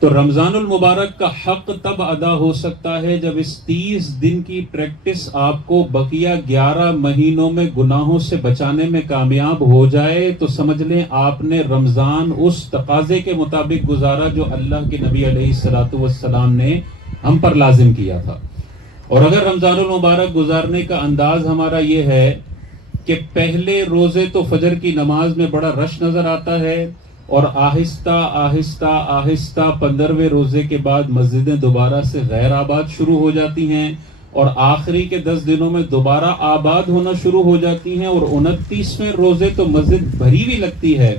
تو رمضان المبارک کا حق تب ادا ہو سکتا ہے جب اس 30 دن کی پریکٹس آپ کو بقیہ 11 مہینوں میں گناہوں سے بچانے میں کامیاب ہو جائے تو سمجھ لیں آپ نے رمضان اس تقاضے کے مطابق گزارا جو اللہ کے نبی علیہ الصلوۃ والسلام نے ہم پر لازم کیا تھا۔ اور اگر رمضان المبارک گزارنے کا انداز ہمارا یہ ہے کہ پہلے روزے تو فجر کی نماز میں بڑا رش نظر آتا ہے، اور آہستہ آہستہ آہستہ 15ویں روزے کے بعد مسجدیں دوبارہ سے غیر آباد شروع ہو جاتی ہیں، اور آخری کے 10 دنوں میں دوبارہ آباد ہونا شروع ہو جاتی ہیں، اور 29ویں روزے تو مسجد بھری بھی لگتی ہے،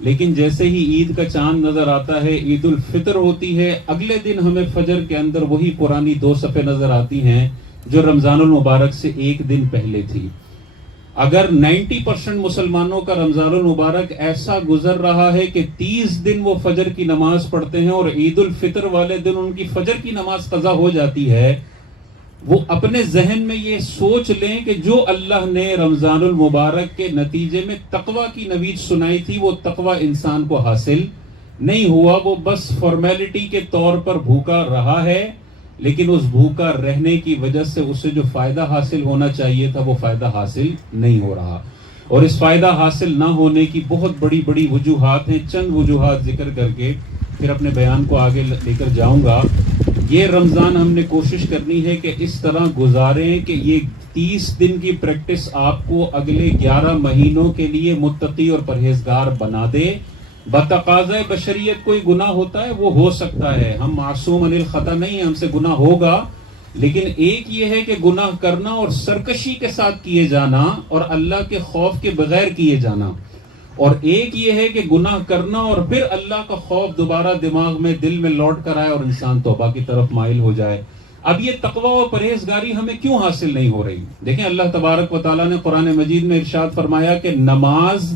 لیکن جیسے ہی عید کا چاند نظر آتا ہے، عید الفطر ہوتی ہے، اگلے دن ہمیں فجر کے اندر وہی پرانی 2 صفحے نظر آتی ہیں جو رمضان المبارک سے ایک دن پہلے تھی۔ اگر 90% مسلمانوں کا رمضان المبارک ایسا گزر رہا ہے کہ 30 دن وہ فجر کی نماز پڑھتے ہیں اور عید الفطر والے دن ان کی فجر کی نماز قضا ہو جاتی ہے، وہ اپنے ذہن میں یہ سوچ لیں کہ جو اللہ نے رمضان المبارک کے نتیجے میں تقوی کی نوید سنائی تھی، وہ تقوی انسان کو حاصل نہیں ہوا، وہ بس فارمیلٹی کے طور پر بھوکا رہا ہے، لیکن اس بھوکا رہنے کی وجہ سے اسے جو فائدہ حاصل ہونا چاہیے تھا وہ فائدہ حاصل نہیں ہو رہا۔ اور اس فائدہ حاصل نہ ہونے کی بہت بڑی بڑی وجوہات ہیں، چند وجوہات ذکر کر کے پھر اپنے بیان کو آگے لے کر جاؤں گا۔ یہ رمضان ہم نے کوشش کرنی ہے کہ اس طرح گزاریں کہ یہ 30 دن کی پریکٹس آپ کو اگلے 11 مہینوں کے لیے متقی اور پرہیزگار بنا دے۔ بتقاضۂ بشریت کوئی گناہ ہوتا ہے، وہ ہو سکتا ہے، ہم معصوم عن الخطا نہیں ہیں، ہم سے گناہ ہوگا، لیکن ایک یہ ہے کہ گناہ کرنا اور سرکشی کے ساتھ کیے جانا اور اللہ کے خوف کے بغیر کیے جانا، اور ایک یہ ہے کہ گناہ کرنا اور پھر اللہ کا خوف دوبارہ دماغ میں دل میں لوٹ کر آئے اور انسان توبہ کی طرف مائل ہو جائے۔ اب یہ تقوی و پرہیزگاری ہمیں کیوں حاصل نہیں ہو رہی؟ دیکھیں اللہ تبارک و تعالیٰ نے قرآن مجید میں ارشاد فرمایا کہ نماز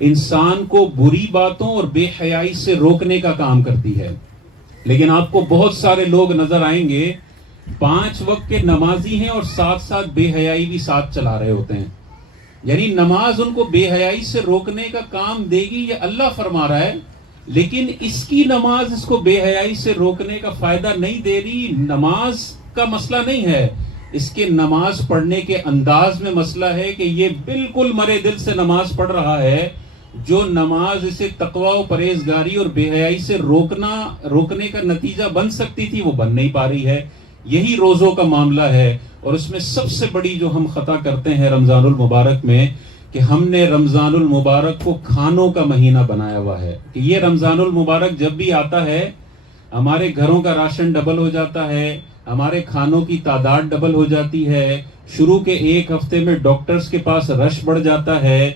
انسان کو بری باتوں اور بے حیائی سے روکنے کا کام کرتی ہے، لیکن آپ کو بہت سارے لوگ نظر آئیں گے 5 وقت کے نمازی ہیں اور ساتھ ساتھ بے حیائی بھی ساتھ چلا رہے ہوتے ہیں، یعنی نماز ان کو بے حیائی سے روکنے کا کام دے گی، یہ اللہ فرما رہا ہے، لیکن اس کی نماز اس کو بے حیائی سے روکنے کا فائدہ نہیں دے رہی۔ نماز کا مسئلہ نہیں ہے، اس کے نماز پڑھنے کے انداز میں مسئلہ ہے کہ یہ بالکل مرے دل سے نماز پڑھ رہا ہے، جو نماز اسے تقوی و پرہیزگاری اور بے حیائی سے روکنے کا نتیجہ بن سکتی تھی وہ بن نہیں پا رہی ہے۔ یہی روزوں کا معاملہ ہے، اور اس میں سب سے بڑی جو ہم خطا کرتے ہیں رمضان المبارک میں کہ ہم نے رمضان المبارک کو کھانوں کا مہینہ بنایا ہوا ہے، کہ یہ رمضان المبارک جب بھی آتا ہے ہمارے گھروں کا راشن ڈبل ہو جاتا ہے، ہمارے کھانوں کی تعداد ڈبل ہو جاتی ہے، شروع کے 1 ہفتے میں ڈاکٹرز کے پاس رش بڑھ جاتا ہے۔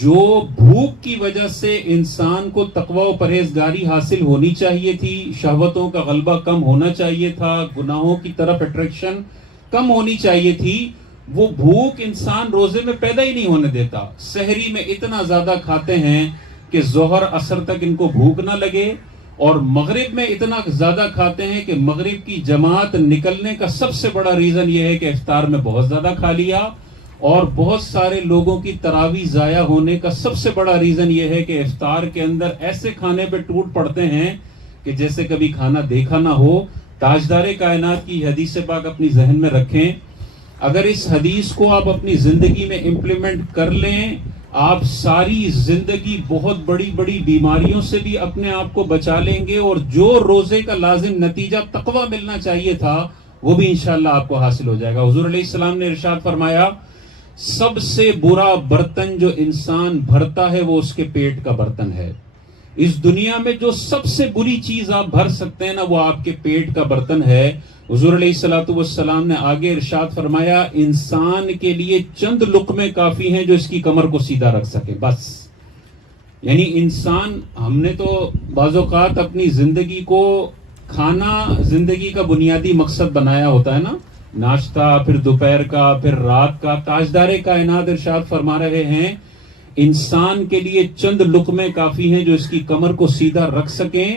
جو بھوک کی وجہ سے انسان کو تقوی و پرہیزگاری حاصل ہونی چاہیے تھی، شہوتوں کا غلبہ کم ہونا چاہیے تھا، گناہوں کی طرف اٹریکشن کم ہونی چاہیے تھی، وہ بھوک انسان روزے میں پیدا ہی نہیں ہونے دیتا۔ سحری میں اتنا زیادہ کھاتے ہیں کہ ظہر عصر تک ان کو بھوک نہ لگے، اور مغرب میں اتنا زیادہ کھاتے ہیں کہ مغرب کی جماعت نکلنے کا سب سے بڑا ریزن یہ ہے کہ افطار میں بہت زیادہ کھا لیا، اور بہت سارے لوگوں کی تراویح ضائع ہونے کا سب سے بڑا ریزن یہ ہے کہ افطار کے اندر ایسے کھانے پہ ٹوٹ پڑتے ہیں کہ جیسے کبھی کھانا دیکھا نہ ہو۔ تاجدار کائنات کی حدیث پاک اپنی ذہن میں رکھیں، اگر اس حدیث کو آپ اپنی زندگی میں امپلیمنٹ کر لیں، آپ ساری زندگی بہت بڑی بڑی بیماریوں سے بھی اپنے آپ کو بچا لیں گے، اور جو روزے کا لازم نتیجہ تقوی ملنا چاہیے تھا وہ بھی انشاءاللہ آپ کو حاصل ہو جائے گا۔ حضور علیہ السلام نے ارشاد فرمایا سب سے برا برتن جو انسان بھرتا ہے وہ اس کے پیٹ کا برتن ہے۔ اس دنیا میں جو سب سے بری چیز آپ بھر سکتے ہیں نا وہ آپ کے پیٹ کا برتن ہے۔ حضور علیہ الصلوۃ والسلام نے آگے ارشاد فرمایا انسان کے لیے چند لقمے کافی ہیں جو اس کی کمر کو سیدھا رکھ سکے، بس۔ یعنی انسان، ہم نے تو بعض اوقات اپنی زندگی کو کھانا زندگی کا بنیادی مقصد بنایا ہوتا ہے نا، ناشتہ، پھر دوپہر کا، پھر رات کا۔ تاجدار کائنات ارشاد فرما رہے ہیں انسان کے لیے چند لقمے کافی ہیں جو اس کی کمر کو سیدھا رکھ سکیں۔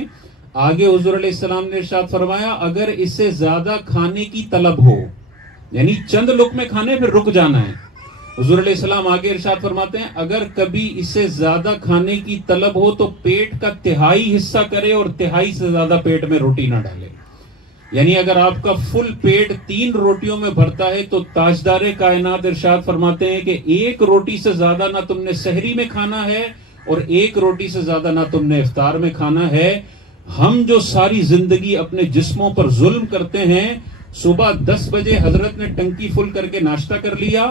آگے حضور علیہ السلام نے ارشاد فرمایا اگر اسے زیادہ کھانے کی طلب ہو، یعنی چند لقمے کھانے پھر رک جانا ہے، حضور علیہ السلام آگے ارشاد فرماتے ہیں اگر کبھی اسے زیادہ کھانے کی طلب ہو تو پیٹ کا تہائی حصہ کرے اور تہائی سے زیادہ پیٹ میں روٹی نہ ڈالے. یعنی اگر آپ کا فل پیٹ 3 روٹیوں میں بھرتا ہے تو تاجدار کائنات ارشاد فرماتے ہیں کہ 1 روٹی سے زیادہ نہ تم نے سحری میں کھانا ہے اور 1 روٹی سے زیادہ نہ تم نے افطار میں کھانا ہے. ہم جو ساری زندگی اپنے جسموں پر ظلم کرتے ہیں، صبح 10 بجے حضرت نے ٹنکی فل کر کے ناشتہ کر لیا،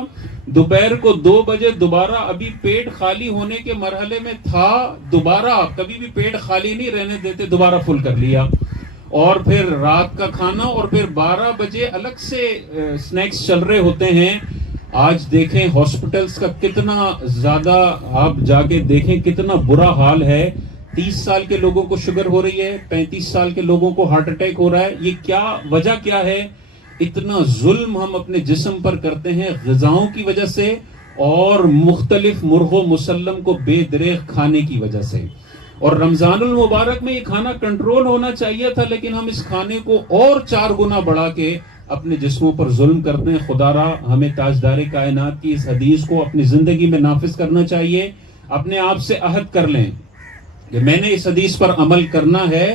دوپہر کو 2 بجے دوبارہ ابھی پیٹ خالی ہونے کے مرحلے میں تھا، دوبارہ کبھی بھی پیٹ خالی نہیں رہنے دیتے، دوبارہ فل کر لیا، اور پھر رات کا کھانا، اور پھر 12 بجے الگ سے سنیکس چل رہے ہوتے ہیں. آج دیکھیں ہاسپٹلز کا کتنا زیادہ، آپ جا کے دیکھیں کتنا برا حال ہے. 30 سال کے لوگوں کو شوگر ہو رہی ہے، 35 سال کے لوگوں کو ہارٹ اٹیک ہو رہا ہے. یہ کیا وجہ کیا ہے؟ اتنا ظلم ہم اپنے جسم پر کرتے ہیں غذاؤں کی وجہ سے اور مختلف مرغ و مسلم کو بے دریغ کھانے کی وجہ سے. اور رمضان المبارک میں یہ کھانا کنٹرول ہونا چاہیے تھا، لیکن ہم اس کھانے کو اور 4 گنا بڑھا کے اپنے جسموں پر ظلم کرتے ہیں. خدا را ہمیں تاجدار کائنات کی اس حدیث کو اپنی زندگی میں نافذ کرنا چاہیے. اپنے آپ سے عہد کر لیں کہ میں نے اس حدیث پر عمل کرنا ہے.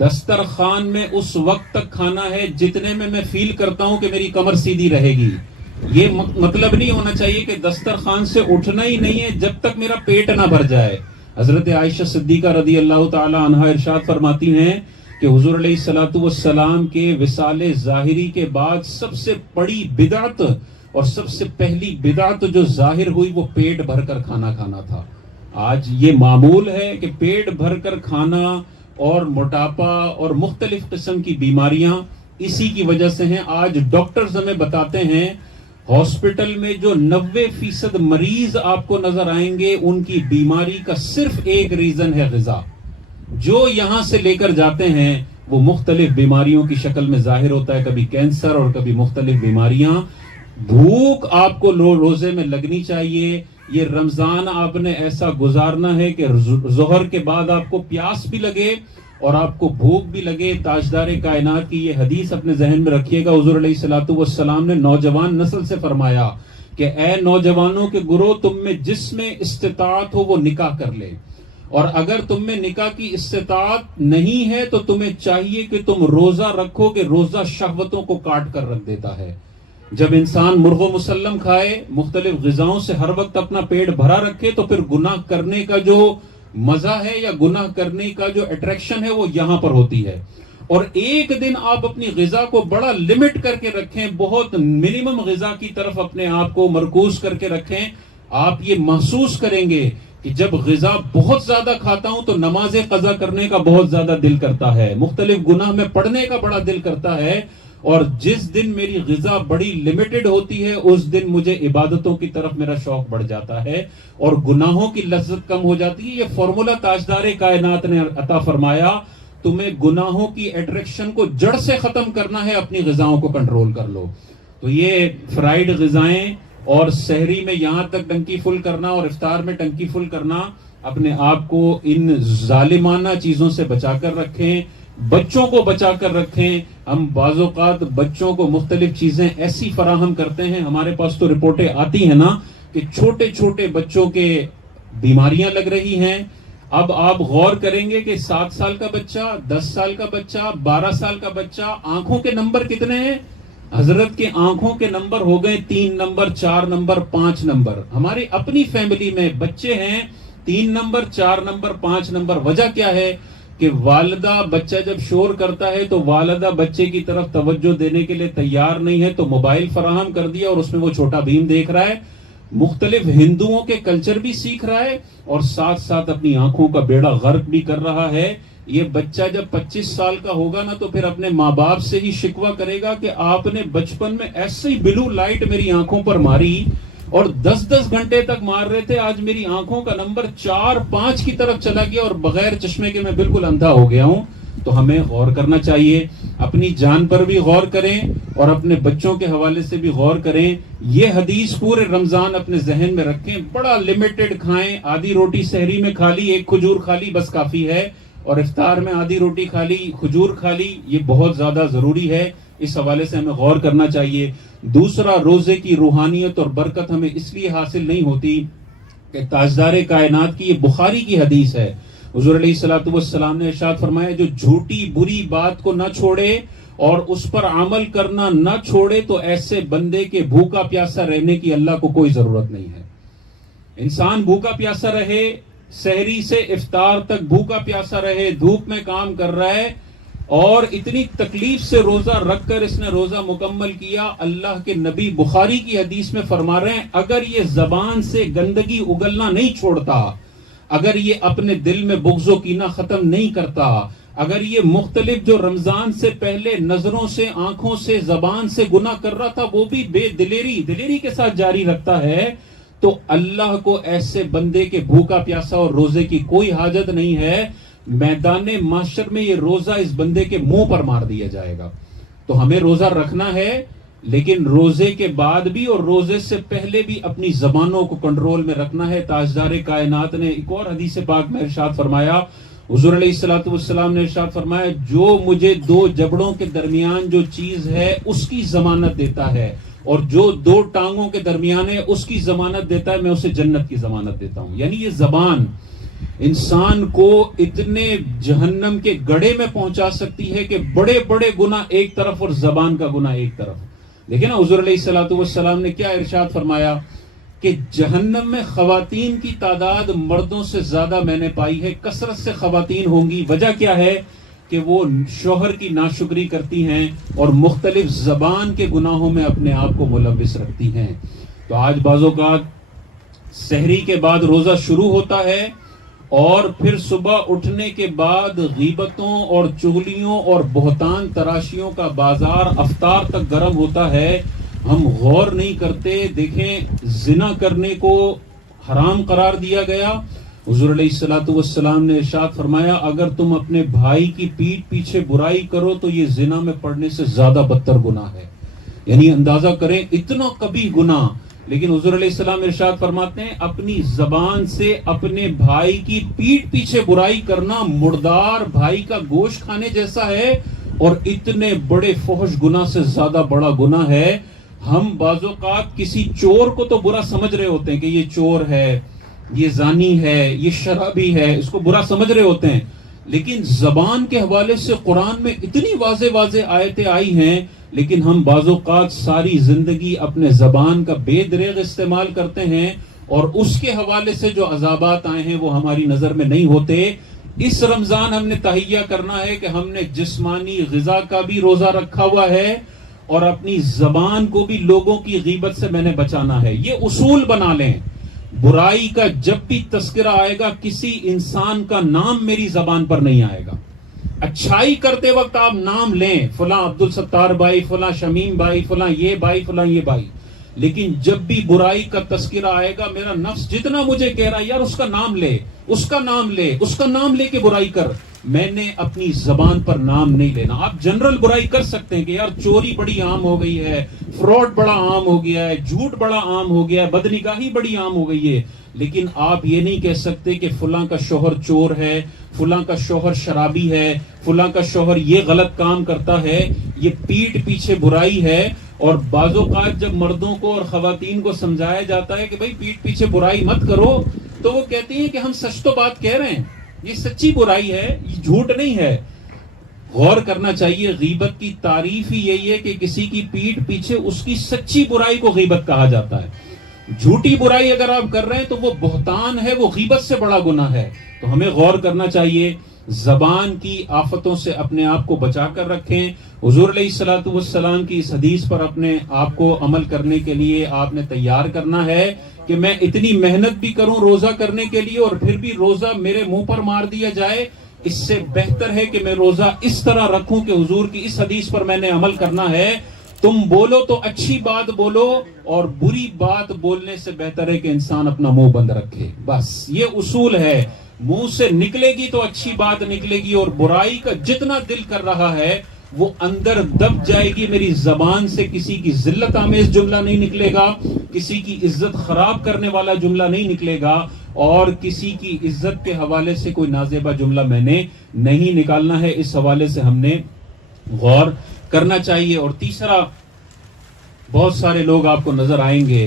دسترخوان میں اس وقت تک کھانا ہے جتنے میں فیل کرتا ہوں کہ میری کمر سیدھی رہے گی. یہ مطلب نہیں ہونا چاہیے کہ دسترخوان سے اٹھنا ہی نہیں ہے جب تک میرا پیٹ نہ بھر جائے. حضرت عائشہ صدیقہ رضی اللہ تعالی عنہا ارشاد فرماتی ہیں کہ حضور علیہ الصلوۃ والسلام کے وصال ظاہری کے بعد سب سے بڑی بدعت اور سب سے پہلی بدعت جو ظاہر ہوئی وہ پیٹ بھر کر کھانا کھانا تھا. آج یہ معمول ہے کہ پیٹ بھر کر کھانا اور موٹاپا اور مختلف قسم کی بیماریاں اسی کی وجہ سے ہیں. آج ڈاکٹرز ہمیں بتاتے ہیں ہاسپٹل میں جو 90% مریض آپ کو نظر آئیں گے ان کی بیماری کا صرف ایک ریزن ہے غذا. جو یہاں سے لے کر جاتے ہیں وہ مختلف بیماریوں کی شکل میں ظاہر ہوتا ہے، کبھی کینسر اور کبھی مختلف بیماریاں. بھوک آپ کو روزے میں لگنی چاہیے. یہ رمضان آپ نے ایسا گزارنا ہے کہ ظہر کے بعد آپ کو پیاس بھی لگے اور آپ کو بھوک بھی لگے. تاجدار کائنات کی یہ حدیث اپنے ذہن میں رکھیے گا. حضور علیہ الصلوۃ والسلام نے نوجوان نسل سے فرمایا کہ اے نوجوانوں کے گروہ، تم میں جس میں استطاعت ہو وہ نکاح کر لے، اور اگر تم میں نکاح کی استطاعت نہیں ہے تو تمہیں چاہیے کہ تم روزہ رکھو کہ روزہ شہوتوں کو کاٹ کر رکھ دیتا ہے. جب انسان مرغ و مسلم کھائے، مختلف غذاؤں سے ہر وقت اپنا پیٹ بھرا رکھے تو پھر گناہ کرنے کا جو مزہ ہے یا گناہ کرنے کا جو اٹریکشن ہے وہ یہاں پر ہوتی ہے. اور ایک دن آپ اپنی غذا کو بڑا لمٹ کر کے رکھیں، بہت منیمم غذا کی طرف اپنے آپ کو مرکوز کر کے رکھیں. آپ یہ محسوس کریں گے کہ جب غذا بہت زیادہ کھاتا ہوں تو نماز قضا کرنے کا بہت زیادہ دل کرتا ہے، مختلف گناہ میں پڑھنے کا بڑا دل کرتا ہے. اور جس دن میری غذا بڑی لمیٹڈ ہوتی ہے اس دن مجھے عبادتوں کی طرف میرا شوق بڑھ جاتا ہے اور گناہوں کی لذت کم ہو جاتی ہے. یہ فارمولا تاجدار کائنات نے عطا فرمایا. تمہیں گناہوں کی اٹریکشن کو جڑ سے ختم کرنا ہے، اپنی غذاؤں کو کنٹرول کر لو. تو یہ فرائیڈ غذائیں اور سحری میں یہاں تک ٹنکی فل کرنا اور افطار میں ٹنکی فل کرنا، اپنے آپ کو ان ظالمانہ چیزوں سے بچا کر رکھیں، بچوں کو بچا کر رکھیں. ہم بعض اوقات بچوں کو مختلف چیزیں ایسی فراہم کرتے ہیں، ہمارے پاس تو رپورٹیں آتی ہیں نا کہ چھوٹے چھوٹے بچوں کے بیماریاں لگ رہی ہیں. اب آپ غور کریں گے کہ 7 سال کا بچہ، 10 سال کا بچہ، 12 سال کا بچہ، آنکھوں کے نمبر کتنے ہیں؟ حضرت کے آنکھوں کے نمبر ہو گئے 3 نمبر، 4 نمبر، 5 نمبر. ہماری اپنی فیملی میں بچے ہیں 3 نمبر، 4 نمبر، 5 نمبر. وجہ کیا ہے کہ والدہ، بچہ جب شور کرتا ہے تو والدہ بچے کی طرف توجہ دینے کے لیے تیار نہیں ہے تو موبائل فراہم کر دیا اور اس میں وہ چھوٹا بھیم دیکھ رہا ہے. مختلف ہندوؤں کے کلچر بھی سیکھ رہا ہے اور ساتھ ساتھ اپنی آنکھوں کا بیڑا غرق بھی کر رہا ہے. یہ بچہ جب 25 سال کا ہوگا نا تو پھر اپنے ماں باپ سے ہی شکوہ کرے گا کہ آپ نے بچپن میں ایسے ہی بلو لائٹ میری آنکھوں پر ماری اور 10-10 گھنٹے تک مار رہے تھے، آج میری آنکھوں کا نمبر 4-5 کی طرف چلا گیا اور بغیر چشمے کے میں بالکل اندھا ہو گیا ہوں. تو ہمیں غور کرنا چاہیے، اپنی جان پر بھی غور کریں اور اپنے بچوں کے حوالے سے بھی غور کریں. یہ حدیث پورے رمضان اپنے ذہن میں رکھیں، بڑا لمیٹڈ کھائیں. آدھی روٹی سحری میں کھا لی، 1 کھجور کھا لی، بس کافی ہے. اور افطار میں آدھی روٹی کھا لی، کھجور کھا لی، یہ بہت زیادہ ضروری ہے. اس حوالے سے ہمیں غور کرنا چاہیے. دوسرا، روزے کی روحانیت اور برکت ہمیں اس لیے حاصل نہیں ہوتی کہ تاجدار کائنات کی، یہ بخاری کی حدیث ہے، حضور علیہ الصلوۃ والسلام نے ارشاد فرمایا جو جھوٹی بری بات کو نہ چھوڑے اور اس پر عمل کرنا نہ چھوڑے تو ایسے بندے کے بھوکا پیاسا رہنے کی اللہ کو کوئی ضرورت نہیں ہے. انسان بھوکا پیاسا رہے، سحری سے افطار تک بھوکا پیاسا رہے، دھوپ میں کام کر رہا ہے اور اتنی تکلیف سے روزہ رکھ کر اس نے روزہ مکمل کیا. اللہ کے نبی بخاری کی حدیث میں فرما رہے ہیں اگر یہ زبان سے گندگی اگلنا نہیں چھوڑتا، اگر یہ اپنے دل میں بغض و کینہ ختم نہیں کرتا، اگر یہ مختلف جو رمضان سے پہلے نظروں سے، آنکھوں سے، زبان سے گناہ کر رہا تھا وہ بھی بے دلیری کے ساتھ جاری رکھتا ہے، تو اللہ کو ایسے بندے کے بھوکا پیاسا اور روزے کی کوئی حاجت نہیں ہے. میدان محشر میں یہ روزہ اس بندے کے منہ پر مار دیا جائے گا. تو ہمیں روزہ رکھنا ہے، لیکن روزے کے بعد بھی اور روزے سے پہلے بھی اپنی زبانوں کو کنٹرول میں رکھنا ہے. تاجدار کائنات نے ایک اور حدیث پاک میں ارشاد فرمایا، حضور علیہ الصلوۃ والسلام نے ارشاد فرمایا جو مجھے دو جبڑوں کے درمیان جو چیز ہے اس کی ضمانت دیتا ہے اور جو دو ٹانگوں کے درمیان ہے اس کی ضمانت دیتا ہے، میں اسے جنت کی ضمانت دیتا ہوں. یعنی یہ زبان انسان کو اتنے جہنم کے گڑھے میں پہنچا سکتی ہے کہ بڑے بڑے گناہ ایک طرف اور زبان کا گناہ ایک طرف. دیکھیں نا حضور علیہ الصلوۃ والسلام نے کیا ارشاد فرمایا کہ جہنم میں خواتین کی تعداد مردوں سے زیادہ میں نے پائی ہے، کثرت سے خواتین ہوں گی. وجہ کیا ہے کہ وہ شوہر کی ناشکری کرتی ہیں اور مختلف زبان کے گناہوں میں اپنے آپ کو ملوث رکھتی ہیں. تو آج بعض اوقات سحری کے بعد روزہ شروع ہوتا ہے اور پھر صبح اٹھنے کے بعد غیبتوں اور چغلیوں اور بہتان تراشیوں کا بازار افطار تک گرم ہوتا ہے. ہم غور نہیں کرتے. دیکھیں زنا کرنے کو حرام قرار دیا گیا. حضور علیہ الصلوۃ والسلام نے ارشاد فرمایا اگر تم اپنے بھائی کی پیٹھ پیچھے برائی کرو تو یہ زنا میں پڑنے سے زیادہ بدتر گناہ ہے. یعنی اندازہ کریں اتنا کبھی گناہ. لیکن حضور علیہ السلام ارشاد فرماتے ہیں اپنی زبان سے اپنے بھائی کی پیٹھ پیچھے برائی کرنا مردار بھائی کا گوشت کھانے جیسا ہے اور اتنے بڑے فحش گناہ سے زیادہ بڑا گناہ ہے. ہم بعض اوقات کسی چور کو تو برا سمجھ رہے ہوتے ہیں کہ یہ چور ہے، یہ زانی ہے، یہ شرابی ہے، اس کو برا سمجھ رہے ہوتے ہیں، لیکن زبان کے حوالے سے قرآن میں اتنی واضح آیتیں آئی ہیں، لیکن ہم بعض اوقات ساری زندگی اپنے زبان کا بے دریغ استعمال کرتے ہیں اور اس کے حوالے سے جو عذابات آئے ہیں وہ ہماری نظر میں نہیں ہوتے. اس رمضان ہم نے تہیہ کرنا ہے کہ ہم نے جسمانی غذا کا بھی روزہ رکھا ہوا ہے اور اپنی زبان کو بھی لوگوں کی غیبت سے میں نے بچانا ہے. یہ اصول بنا لیں. برائی کا جب بھی تذکرہ آئے گا کسی انسان کا نام میری زبان پر نہیں آئے گا. اچھائی کرتے وقت آپ نام لیں، فلاں عبد الستار بھائی، فلاں شمیم بھائی، فلاں یہ بھائی، فلاں یہ بھائی، لیکن جب بھی برائی کا تذکرہ آئے گا میرا نفس جتنا مجھے کہہ رہا ہے یار اس کا نام لے، اس کا نام لے، اس کا نام لے کے برائی کر، میں نے اپنی زبان پر نام نہیں لینا. آپ جنرل برائی کر سکتے ہیں کہ یار چوری بڑی عام ہو گئی ہے، فراڈ بڑا عام ہو گیا ہے، جھوٹ بڑا عام ہو گیا ہے، بدنگاہی بڑی عام ہو گئی ہے، لیکن آپ یہ نہیں کہہ سکتے کہ فلاں کا شوہر چور ہے، فلاں کا شوہر شرابی ہے، فلاں کا شوہر یہ غلط کام کرتا ہے. یہ پیٹھ پیچھے برائی ہے. اور بعض اوقات جب مردوں کو اور خواتین کو سمجھایا جاتا ہے کہ بھائی پیٹھ پیچھے برائی مت کرو تو وہ کہتی ہیں کہ ہم سچ تو بات کہہ رہے ہیں، یہ سچی برائی ہے، یہ جھوٹ نہیں ہے. غور کرنا چاہیے. غیبت کی تعریف ہی یہی ہے کہ کسی کی پیٹھ پیچھے اس کی سچی برائی کو غیبت کہا جاتا ہے. جھوٹی برائی اگر آپ کر رہے ہیں تو وہ بہتان ہے، وہ غیبت سے بڑا گناہ ہے. تو ہمیں غور کرنا چاہیے. زبان کی آفتوں سے اپنے آپ کو بچا کر رکھیں. حضور علیہ الصلوۃ والسلام کی اس حدیث پر اپنے آپ کو عمل کرنے کے لیے آپ نے تیار کرنا ہے کہ میں اتنی محنت بھی کروں روزہ کرنے کے لیے اور پھر بھی روزہ میرے منہ پر مار دیا جائے. اس سے بہتر ہے کہ میں روزہ اس طرح رکھوں کہ حضور کی اس حدیث پر میں نے عمل کرنا ہے. تم بولو تو اچھی بات بولو اور بری بات بولنے سے بہتر ہے کہ انسان اپنا منہ بند رکھے. بس یہ اصول ہے. منہ سے نکلے گی تو اچھی بات نکلے گی اور برائی کا جتنا دل کر رہا ہے وہ اندر دب جائے گی. میری زبان سے کسی کی ذلت آمیز جملہ نہیں نکلے گا، کسی کی عزت خراب کرنے والا جملہ نہیں نکلے گا اور کسی کی عزت کے حوالے سے کوئی نازیبا جملہ میں نے نہیں نکالنا ہے. اس حوالے سے ہم نے غور کرنا چاہیے. اور تیسرا، بہت سارے لوگ آپ کو نظر آئیں گے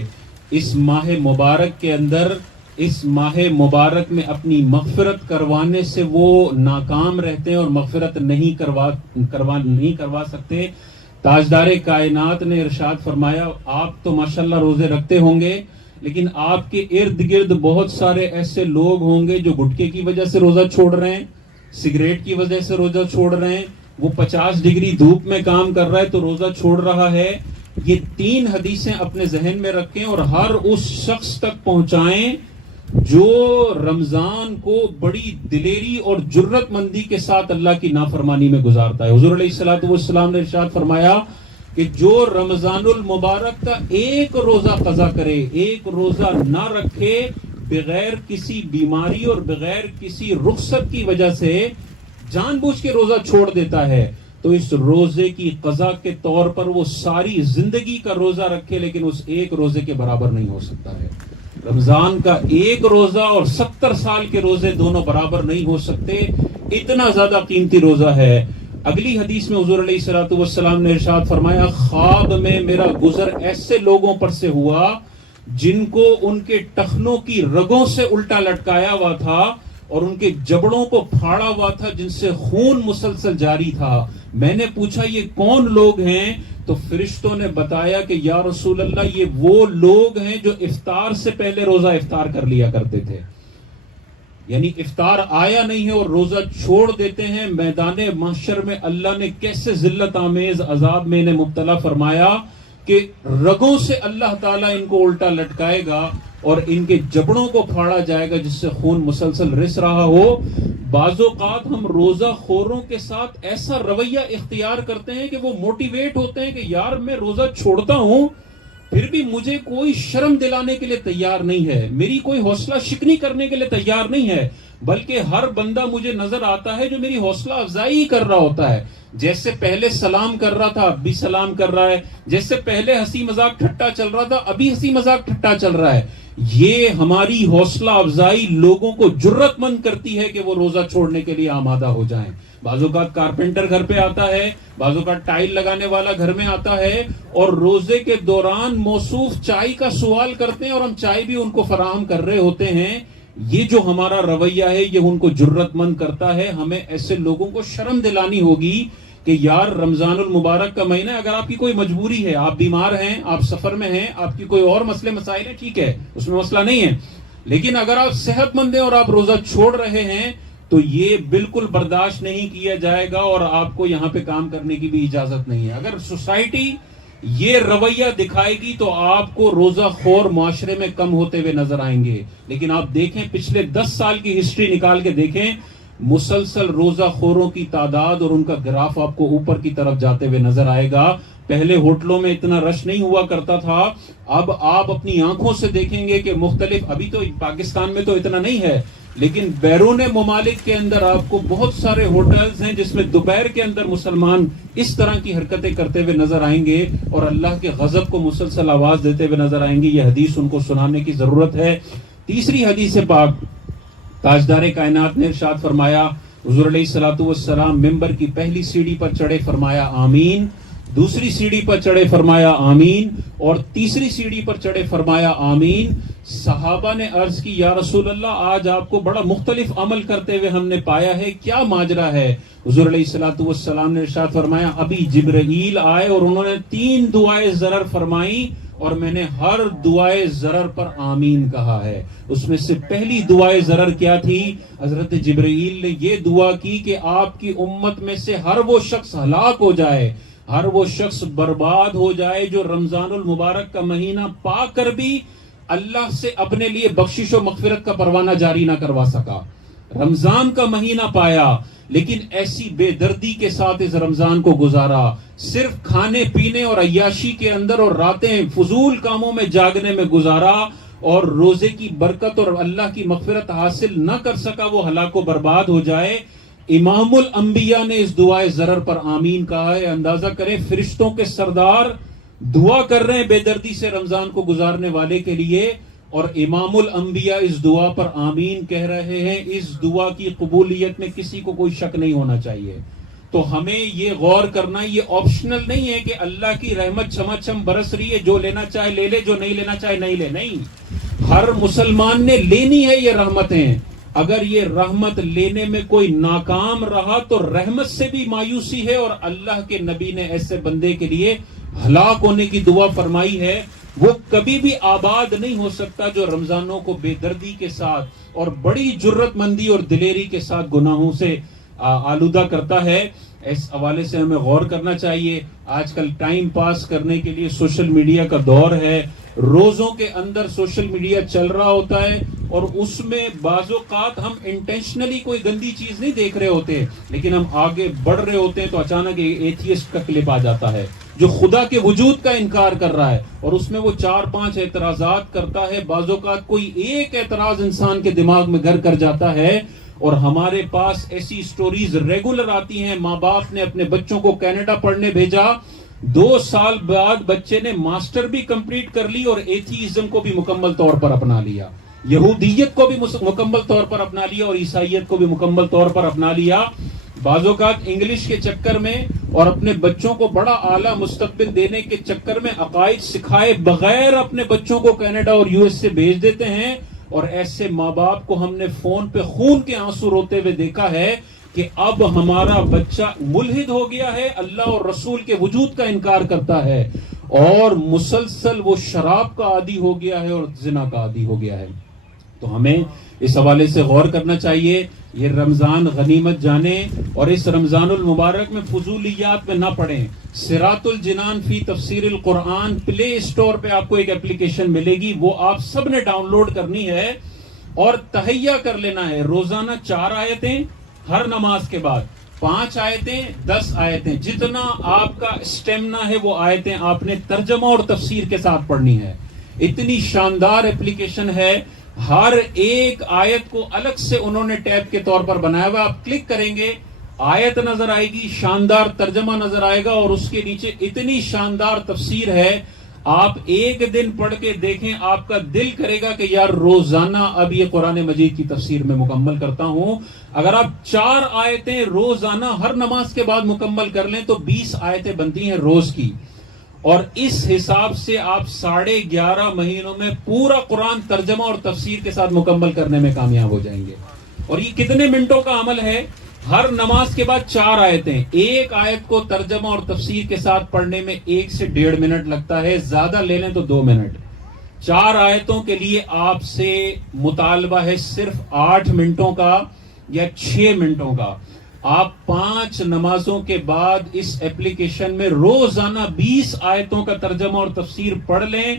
اس ماہ مبارک کے اندر، اس ماہ مبارک میں اپنی مغفرت کروانے سے وہ ناکام رہتے ہیں اور مغفرت نہیں کروا سکتے. تاجدار کائنات نے ارشاد فرمایا، آپ تو ماشاءاللہ روزے رکھتے ہوں گے، لیکن آپ کے ارد گرد بہت سارے ایسے لوگ ہوں گے جو گٹکے کی وجہ سے روزہ چھوڑ رہے ہیں، سگریٹ کی وجہ سے روزہ چھوڑ رہے ہیں. وہ 50 ڈگری دھوپ میں کام کر رہا ہے تو روزہ چھوڑ رہا ہے. یہ 3 حدیثیں اپنے ذہن میں رکھیں اور ہر اس شخص تک پہنچائیں جو رمضان کو بڑی دلیری اور جرت مندی کے ساتھ اللہ کی نافرمانی میں گزارتا ہے. حضور علیہ الصلوۃ والسلام نے ارشاد فرمایا کہ جو رمضان المبارک کا ایک روزہ قضا کرے، ایک روزہ نہ رکھے، بغیر کسی بیماری اور بغیر کسی رخصت کی وجہ سے جان بوجھ کے روزہ چھوڑ دیتا ہے، تو اس روزے کی قضا کے طور پر وہ ساری زندگی کا روزہ رکھے لیکن اس ایک روزے کے برابر نہیں ہو سکتا ہے. رمضان کا ایک روزہ اور 70 سال کے روزے دونوں برابر نہیں ہو سکتے، اتنا زیادہ قیمتی روزہ ہے. اگلی حدیث میں حضور علیہ الصلوۃ والسلام نے ارشاد فرمایا، خواب میں میرا گزر ایسے لوگوں پر سے ہوا جن کو ان کے ٹخنوں کی رگوں سے الٹا لٹکایا ہوا تھا اور ان کے جبڑوں کو پھاڑا ہوا تھا جن سے خون مسلسل جاری تھا. میں نے پوچھا یہ کون لوگ ہیں؟ تو فرشتوں نے بتایا کہ یا رسول اللہ یہ وہ لوگ ہیں جو افطار سے پہلے روزہ افطار کر لیا کرتے تھے. یعنی افطار آیا نہیں ہے اور روزہ چھوڑ دیتے ہیں. میدان محشر میں اللہ نے کیسے ذلت آمیز عذاب میں انہیں مبتلا فرمایا کہ رگوں سے اللہ تعالیٰ ان کو الٹا لٹکائے گا اور ان کے جبڑوں کو پھاڑا جائے گا جس سے خون مسلسل رس رہا ہو. بعض اوقات ہم روزہ خوروں کے ساتھ ایسا رویہ اختیار کرتے ہیں کہ وہ موٹیویٹ ہوتے ہیں کہ یار میں روزہ چھوڑتا ہوں پھر بھی مجھے کوئی شرم دلانے کے لیے تیار نہیں ہے، میری کوئی حوصلہ شکنی کرنے کے لیے تیار نہیں ہے، بلکہ ہر بندہ مجھے نظر آتا ہے جو میری حوصلہ افزائی کر رہا ہوتا ہے. جیسے پہلے سلام کر رہا تھا اب بھی سلام کر رہا ہے، جیسے پہلے ہنسی مذاق ٹھٹا چل رہا تھا ابھی ہنسی مذاق ٹھٹا چل رہا ہے. یہ ہماری حوصلہ افزائی لوگوں کو جرت مند کرتی ہے کہ وہ روزہ چھوڑنے کے لیے آمادہ ہو جائیں. بعض اوقات کارپینٹر گھر پہ آتا ہے، بعض اوقات ٹائل لگانے والا گھر میں آتا ہے اور روزے کے دوران موصوف چائے کا سوال کرتے ہیں اور ہم چائے بھی ان کو فراہم کر رہے ہوتے ہیں. یہ جو ہمارا رویہ ہے یہ ان کو جرت مند کرتا ہے. ہمیں ایسے لوگوں کو شرم دلانی ہوگی کہ یار رمضان المبارک کا مہینہ، اگر آپ کی کوئی مجبوری ہے، آپ بیمار ہیں، آپ سفر میں ہیں، آپ کی کوئی اور مسئلے مسائل ہیں، ٹھیک ہے اس میں مسئلہ نہیں ہے، لیکن اگر آپ صحت مند ہیں اور آپ روزہ چھوڑ رہے ہیں تو یہ بالکل برداشت نہیں کیا جائے گا اور آپ کو یہاں پہ کام کرنے کی بھی اجازت نہیں ہے. اگر سوسائٹی یہ رویہ دکھائے گی تو آپ کو روزہ خور معاشرے میں کم ہوتے ہوئے نظر آئیں گے. لیکن آپ دیکھیں پچھلے 10 سال کی ہسٹری نکال کے دیکھیں، مسلسل روزہ خوروں کی تعداد اور ان کا گراف آپ کو اوپر کی طرف جاتے ہوئے نظر آئے گا. پہلے ہوٹلوں میں اتنا رش نہیں ہوا کرتا تھا، اب آپ اپنی آنکھوں سے دیکھیں گے کہ مختلف، ابھی تو پاکستان میں تو اتنا نہیں ہے لیکن بیرون ممالک کے اندر آپ کو بہت سارے ہوٹلز ہیں جس میں دوپہر کے اندر مسلمان اس طرح کی حرکتیں کرتے ہوئے نظر آئیں گے اور اللہ کے غضب کو مسلسل آواز دیتے ہوئے نظر آئیں گے. یہ حدیث ان کو سنانے کی ضرورت ہے. تیسری حدیث پاک، تاجدار کائنات نے ارشاد فرمایا، حضور علیہ الصلوۃ والسلام ممبر کی پہلی سیڑھی پر چڑھے فرمایا آمین، دوسری سیڑھی پر چڑھے فرمایا آمین اور تیسری سیڑھی پر چڑھے فرمایا آمین. صحابہ نے عرض کی یا رسول اللہ آج آپ کو بڑا مختلف عمل کرتے ہوئے ہم نے پایا ہے، کیا ماجرا ہے؟ حضور علیہ الصلوۃ والسلام نے ارشاد فرمایا ابھی جبرائیل آئے اور انہوں نے 3 دعائیں ضرر فرمائی اور میں نے ہر دعائے ضرر پر آمین کہا ہے. اس میں سے پہلی دعائے ضرر کیا تھی؟ حضرت جبرائیل نے یہ دعا کی کہ آپ کی امت میں سے ہر وہ شخص ہلاک ہو جائے، ہر وہ شخص برباد ہو جائے جو رمضان المبارک کا مہینہ پا کر بھی اللہ سے اپنے لیے بخشش و مغفرت کا پروانہ جاری نہ کروا سکا. رمضان کا مہینہ پایا لیکن ایسی بے دردی کے ساتھ اس رمضان کو گزارا، صرف کھانے پینے اور عیاشی کے اندر اور راتیں فضول کاموں میں جاگنے میں گزارا اور روزے کی برکت اور اللہ کی مغفرت حاصل نہ کر سکا، وہ ہلاک و برباد ہو جائے. امام الانبیاء نے اس دعائے ضرر پر آمین کہا ہے. اندازہ کریں فرشتوں کے سردار دعا کر رہے ہیں بے دردی سے رمضان کو گزارنے والے کے لیے اور امام الانبیاء اس دعا پر آمین کہہ رہے ہیں. اس دعا کی قبولیت میں کسی کو کوئی شک نہیں ہونا چاہیے. تو ہمیں یہ غور کرنا، یہ آپشنل نہیں ہے کہ اللہ کی رحمت چھما چھم برس رہی ہے، جو لینا چاہے لے لے، جو نہیں لینا چاہے نہیں لے. نہیں، ہر مسلمان نے لینی ہے یہ رحمتیں. اگر یہ رحمت لینے میں کوئی ناکام رہا تو رحمت سے بھی مایوسی ہے، اور اللہ کے نبی نے ایسے بندے کے لیے ہلاک ہونے کی دعا فرمائی ہے. وہ کبھی بھی آباد نہیں ہو سکتا جو رمضانوں کو بے دردی کے ساتھ اور بڑی جرت مندی اور دلیری کے ساتھ گناہوں سے آلودہ کرتا ہے. اس حوالے سے ہمیں غور کرنا چاہیے. آج کل ٹائم پاس کرنے کے لیے سوشل میڈیا کا دور ہے. روزوں کے اندر سوشل میڈیا چل رہا ہوتا ہے، اور اس میں بعض اوقات ہم انٹینشنلی کوئی گندی چیز نہیں دیکھ رہے ہوتے، لیکن ہم آگے بڑھ رہے ہوتے ہیں تو اچانک ایتھیسٹ کا کلپ آ جاتا ہے جو خدا کے وجود کا انکار کر رہا ہے، اور اس میں وہ 4-5 اعتراضات کرتا ہے. بعض اوقات کوئی ایک اعتراض انسان کے دماغ میں گھر کر جاتا ہے. اور ہمارے پاس ایسی سٹوریز ریگولر آتی ہیں. ماں باپ نے اپنے بچوں کو کینیڈا پڑھنے بھیجا، 2 سال بعد بچے نے ماسٹر بھی کمپلیٹ کر لی اور ایتھیزم کو بھی مکمل طور پر اپنا لیا، یہودیت کو بھی مکمل طور پر اپنا لیا، اور عیسائیت کو بھی مکمل طور پر اپنا لیا. بعض اوقات انگلش کے چکر میں اور اپنے بچوں کو بڑا اعلیٰ مستقبل دینے کے چکر میں عقائد سکھائے بغیر اپنے بچوں کو کینیڈا اور یو ایس سے بھیج دیتے ہیں. اور ایسے ماں باپ کو ہم نے فون پہ خون کے آنسو روتے ہوئے دیکھا ہے کہ اب ہمارا بچہ ملحد ہو گیا ہے، اللہ اور رسول کے وجود کا انکار کرتا ہے، اور مسلسل وہ شراب کا عادی ہو گیا ہے اور زنا کا عادی ہو گیا ہے. تو ہمیں اس حوالے سے غور کرنا چاہیے. یہ رمضان غنیمت جانیں، اور اس رمضان المبارک میں فضولیات میں نہ پڑیں. صراط الجنان فی تفسیر القرآن پلے اسٹور پہ آپ کو ایک اپلیکیشن ملے گی، وہ آپ سب نے ڈاؤن لوڈ کرنی ہے اور تہیہ کر لینا ہے. روزانہ 4 آیتیں، ہر نماز کے بعد 5 آیتیں، 10 آیتیں، جتنا آپ کا اسٹیمنا ہے وہ آیتیں آپ نے ترجمہ اور تفسیر کے ساتھ پڑھنی ہے. اتنی شاندار اپلیکیشن ہے، ہر ایک آیت کو الگ سے انہوں نے ٹیب کے طور پر بنایا ہوا. آپ کلک کریں گے، آیت نظر آئے گی، شاندار ترجمہ نظر آئے گا، اور اس کے نیچے اتنی شاندار تفسیر ہے. آپ ایک دن پڑھ کے دیکھیں، آپ کا دل کرے گا کہ یار روزانہ اب یہ قرآن مجید کی تفسیر میں مکمل کرتا ہوں. اگر آپ 4 آیتیں روزانہ ہر نماز کے بعد مکمل کر لیں تو 20 آیتیں بنتی ہیں روز کی، اور اس حساب سے آپ 11.5 مہینوں میں پورا قرآن ترجمہ اور تفسیر کے ساتھ مکمل کرنے میں کامیاب ہو جائیں گے. اور یہ کتنے منٹوں کا عمل ہے؟ ہر نماز کے بعد 4 آیتیں، ایک آیت کو ترجمہ اور تفسیر کے ساتھ پڑھنے میں 1 سے 1.5 منٹ لگتا ہے، زیادہ لے لیں تو 2 منٹ. 4 آیتوں کے لیے آپ سے مطالبہ ہے صرف 8 منٹوں کا یا 6 منٹوں کا. آپ 5 نمازوں کے بعد اس ایپلیکیشن میں روزانہ 20 آیتوں کا ترجمہ اور تفسیر پڑھ لیں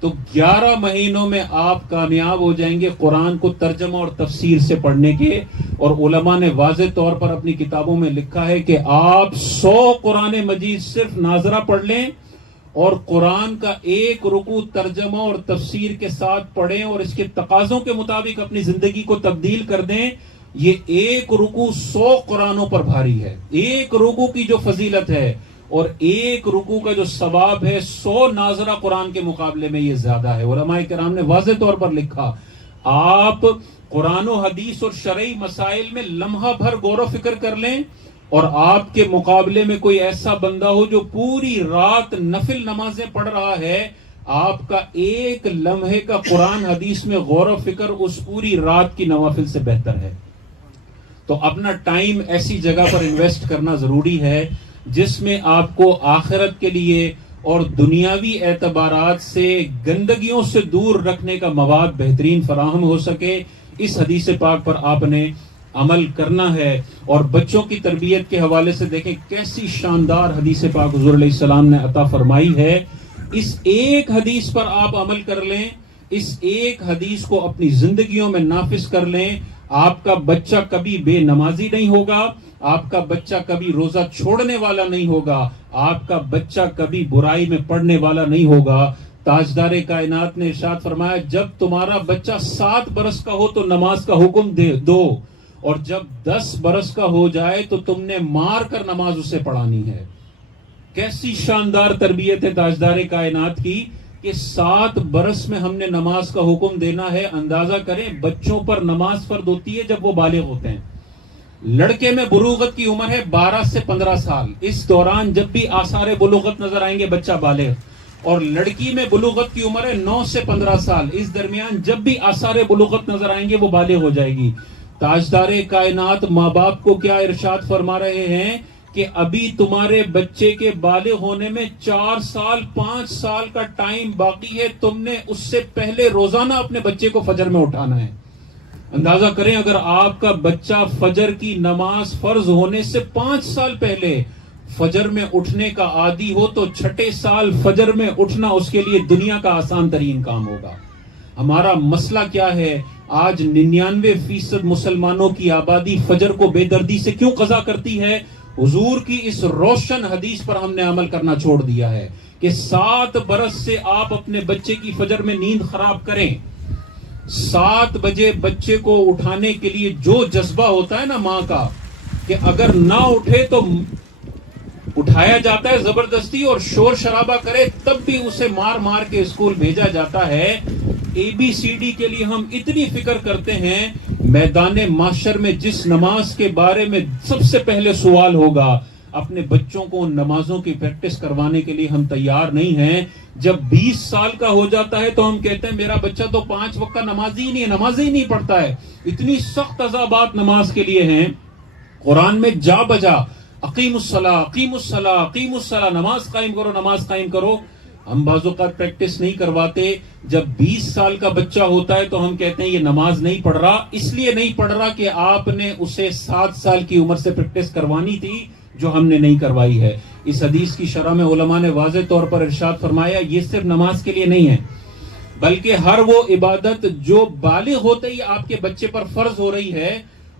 تو 11 مہینوں میں آپ کامیاب ہو جائیں گے قرآن کو ترجمہ اور تفسیر سے پڑھنے کے. اور علماء نے واضح طور پر اپنی کتابوں میں لکھا ہے کہ آپ 100 قرآن مجید صرف ناظرہ پڑھ لیں اور قرآن کا 1 رکوع ترجمہ اور تفسیر کے ساتھ پڑھیں اور اس کے تقاضوں کے مطابق اپنی زندگی کو تبدیل کر دیں. یہ 1 رکوع 100 قرآنوں پر بھاری ہے. 1 رکوع کی جو فضیلت ہے اور 1 رکوع کا جو ثواب ہے 100 ناظرہ قرآن کے مقابلے میں یہ زیادہ ہے. علماء کرام نے واضح طور پر لکھا آپ قرآن و حدیث اور شرعی مسائل میں لمحہ بھر غور و فکر کر لیں اور آپ کے مقابلے میں کوئی ایسا بندہ ہو جو پوری رات نفل نمازیں پڑھ رہا ہے، آپ کا 1 لمحے کا قرآن حدیث میں غور و فکر اس پوری رات کی نوافل سے بہتر ہے. تو اپنا ٹائم ایسی جگہ پر انویسٹ کرنا ضروری ہے جس میں آپ کو آخرت کے لیے اور دنیاوی اعتبارات سے گندگیوں سے دور رکھنے کا مواد بہترین فراہم ہو سکے. اس حدیث پاک پر آپ نے عمل کرنا ہے. اور بچوں کی تربیت کے حوالے سے دیکھیں کیسی شاندار حدیث پاک حضور علیہ السلام نے عطا فرمائی ہے. اس ایک حدیث پر آپ عمل کر لیں، اس ایک حدیث کو اپنی زندگیوں میں نافذ کر لیں، آپ کا بچہ کبھی بے نمازی نہیں ہوگا، آپ کا بچہ کبھی روزہ چھوڑنے والا نہیں ہوگا، آپ کا بچہ کبھی برائی میں پڑنے والا نہیں ہوگا. تاجدار کائنات نے ارشاد فرمایا جب تمہارا بچہ 7 برس کا ہو تو نماز کا حکم دو، اور جب 10 برس کا ہو جائے تو تم نے مار کر نماز اسے پڑھانی ہے. کیسی شاندار تربیت ہے تاجدار کائنات کی کہ 7 برس میں ہم نے نماز کا حکم دینا ہے. اندازہ کریں بچوں پر نماز فرض ہوتی ہے جب وہ بالغ ہوتے ہیں. لڑکے میں بلوغت کی عمر ہے 12 سے 15 سال. اس دوران جب بھی آثار بلوغت نظر آئیں گے بچہ بالغ. اور لڑکی میں بلوغت کی عمر ہے 9 سے 15 سال. اس درمیان جب بھی آثار بلوغت نظر آئیں گے وہ بالغ ہو جائے گی. تاجدار کائنات ماں باپ کو کیا ارشاد فرما رہے ہیں کہ ابھی تمہارے بچے کے بالغ ہونے میں 4 سال 5 سال کا ٹائم باقی ہے. تم نے اس سے پہلے روزانہ اپنے بچے کو فجر میں اٹھانا ہے. اندازہ کریں اگر آپ کا بچہ فجر کی نماز فرض ہونے سے 5 سال پہلے فجر میں اٹھنے کا عادی ہو تو 6 سال فجر میں اٹھنا اس کے لیے دنیا کا آسان ترین کام ہوگا. ہمارا مسئلہ کیا ہے؟ آج 99% مسلمانوں کی آبادی فجر کو بے دردی سے کیوں قضا کرتی ہے؟ حضور کی اس روشن حدیث پر ہم نے عمل کرنا چھوڑ دیا ہے کہ 7 برس سے آپ اپنے بچے کی فجر میں نیند خراب کریں. 7 بجے بچے کو اٹھانے کے لیے جو جذبہ ہوتا ہے نا ماں کا کہ اگر نہ اٹھے تو اٹھایا جاتا ہے زبردستی اور شور شرابہ کرے تب بھی اسے مار مار کے اسکول بھیجا جاتا ہے. ABCD کے لیے ہم اتنی فکر کرتے ہیں. میدان محشر میں جس نماز کے بارے میں سب سے پہلے سوال ہوگا اپنے بچوں کو ان نمازوں کی پریکٹس کروانے کے لیے ہم تیار نہیں ہیں. جب 20 سال کا ہو جاتا ہے تو ہم کہتے ہیں میرا بچہ تو 5 وقت کا نمازی ہی نہیں ہے، نماز ہی نہیں پڑھتا ہے. اتنی سخت عذابات نماز کے لیے ہیں. قرآن میں جا بجا اقیم الصلاۃ اقیم الصلاۃ اقیم الصلاۃ، نماز قائم کرو نماز قائم کرو. ہم بعض اوقات پریکٹس نہیں کرواتے. جب 20 سال کا بچہ ہوتا ہے تو ہم کہتے ہیں یہ نماز نہیں پڑھ رہا. اس لیے نہیں پڑھ رہا کہ آپ نے اسے 7 سال کی عمر سے پریکٹس کروانی تھی جو ہم نے نہیں کروائی ہے. اس حدیث کی شرح میں علماء نے واضح طور پر ارشاد فرمایا یہ صرف نماز کے لیے نہیں ہے بلکہ ہر وہ عبادت جو بالغ ہوتے ہی آپ کے بچے پر فرض ہو رہی ہے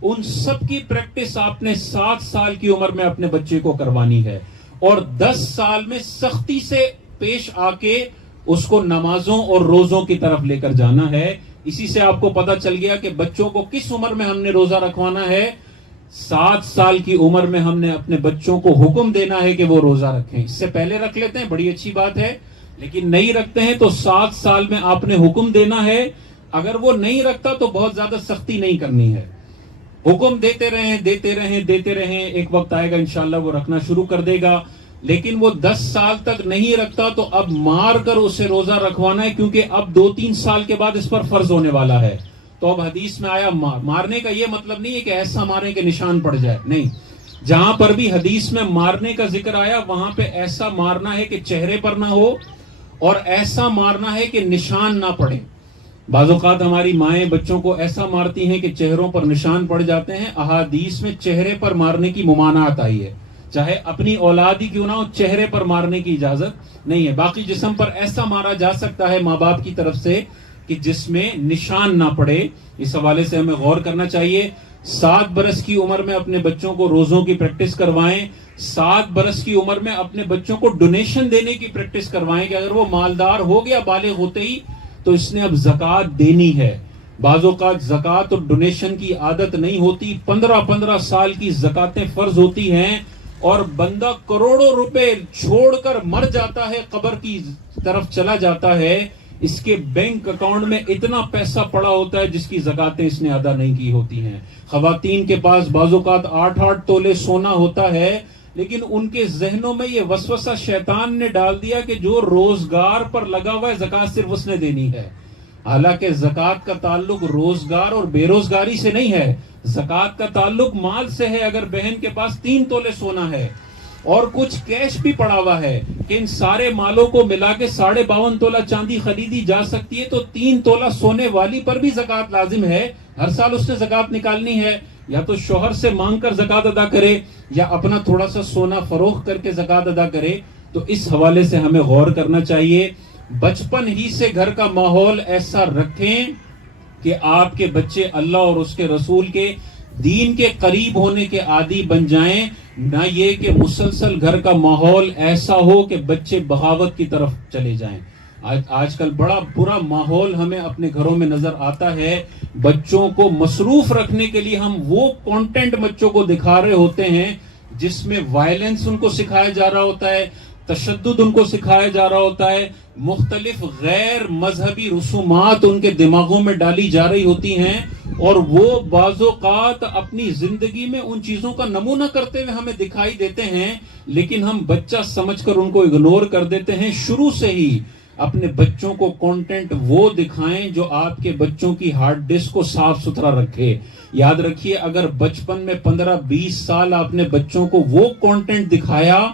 ان سب کی پریکٹس آپ نے 7 سال کی عمر میں اپنے بچے کو کروانی ہے اور 10 سال میں سختی سے پیش آ کے اس کو نمازوں اور روزوں کی طرف لے کر جانا ہے. اسی سے آپ کو پتا چل گیا کہ بچوں کو کس عمر میں ہم نے روزہ رکھوانا ہے. 7 سال کی عمر میں ہم نے اپنے بچوں کو حکم دینا ہے کہ وہ روزہ رکھیں. اس سے پہلے رکھ لیتے ہیں بڑی اچھی بات ہے لیکن نہیں رکھتے ہیں تو 7 سال میں آپ نے حکم دینا ہے. اگر وہ نہیں رکھتا تو بہت زیادہ سختی نہیں کرنی ہے. حکم دیتے رہیں دیتے رہیں دیتے رہیں. ایک وقت آئے گا انشاءاللہ وہ رکھنا شروع کر دے گا. لیکن وہ 10 سال تک نہیں رکھتا تو اب مار کر اسے روزہ رکھوانا ہے کیونکہ اب 2-3 سال کے بعد اس پر فرض ہونے والا ہے. تو اب حدیث میں آیا مارنے کا یہ مطلب نہیں ہے کہ ایسا مارنے کے نشان پڑ جائے. نہیں، جہاں پر بھی حدیث میں مارنے کا ذکر آیا وہاں پہ ایسا مارنا ہے کہ چہرے پر نہ ہو اور ایسا مارنا ہے کہ نشان نہ پڑے. بعض اوقات ہماری مائیں بچوں کو ایسا مارتی ہیں کہ چہروں پر نشان پڑ جاتے ہیں. احادیث میں چہرے پر مارنے کی ممانعت آئی ہے. چاہے اپنی اولاد ہی کیوں نہ ہو چہرے پر مارنے کی اجازت نہیں ہے. باقی جسم پر ایسا مارا جا سکتا ہے ماں باپ کی طرف سے کہ جس میں نشان نہ پڑے. اس حوالے سے ہمیں غور کرنا چاہیے. 7 برس کی عمر میں اپنے بچوں کو روزوں کی پریکٹس کروائیں. 7 برس کی عمر میں اپنے بچوں کو ڈونیشن دینے کی پریکٹس کروائیں کہ اگر وہ مالدار ہو گیا بالغ ہوتے ہی تو اس نے اب زکوٰۃ دینی ہے. بعض اوقات زکوٰۃ اور ڈونیشن کی عادت نہیں ہوتی. 15 سال کی زکوٰتیں فرض ہوتی ہیں اور بندہ کروڑوں روپے چھوڑ کر مر جاتا ہے قبر کی طرف چلا جاتا ہے. اس کے بینک اکاؤنٹ میں اتنا پیسہ پڑا ہوتا ہے جس کی زکاتیں اس نے ادا نہیں کی ہوتی ہیں. خواتین کے پاس بعض اوقات 8 تولے سونا ہوتا ہے لیکن ان کے ذہنوں میں یہ وسوسہ شیطان نے ڈال دیا کہ جو روزگار پر لگا ہوا ہے زکات صرف اس نے دینی ہے. حالانکہ زکات کا تعلق روزگار اور بے روزگاری سے نہیں ہے. زکات کا تعلق مال سے ہے. اگر بہن کے پاس 3 تولے سونا ہے اور کچھ کیش بھی پڑا ہوا ہے کہ ان سارے مالوں کو ملا کے 52.5 تولہ چاندی خریدی جا سکتی ہے تو 3 تولہ سونے والی پر بھی زکات لازم ہے. ہر سال اس نے زکات نکالنی ہے. یا تو شوہر سے مانگ کر زکات ادا کرے یا اپنا تھوڑا سا سونا فروخت کر کے زکات ادا کرے. تو اس حوالے سے ہمیں غور کرنا چاہیے. بچپن ہی سے گھر کا ماحول ایسا رکھیں کہ آپ کے بچے اللہ اور اس کے رسول کے دین کے قریب ہونے کے عادی بن جائیں. نہ یہ کہ مسلسل گھر کا ماحول ایسا ہو کہ بچے بغاوت کی طرف چلے جائیں. آج کل بڑا برا ماحول ہمیں اپنے گھروں میں نظر آتا ہے. بچوں کو مصروف رکھنے کے لیے ہم وہ کانٹینٹ بچوں کو دکھا رہے ہوتے ہیں جس میں وائلنس ان کو سکھایا جا رہا ہوتا ہے, تشدد ان کو سکھایا جا رہا ہوتا ہے, مختلف غیر مذہبی رسومات ان کے دماغوں میں ڈالی جا رہی ہوتی ہیں. اور وہ بعض اوقات اپنی زندگی میں ان چیزوں کا نمونہ کرتے ہوئے ہمیں دکھائی دیتے ہیں، لیکن ہم بچہ سمجھ کر ان کو اگنور کر دیتے ہیں۔ شروع سے ہی اپنے بچوں کو کنٹینٹ وہ دکھائیں جو آپ کے بچوں کی ہارڈ ڈسک کو صاف ستھرا رکھے۔ یاد رکھیے، اگر بچپن میں 15-20 سال آپ نے بچوں کو وہ کنٹینٹ دکھایا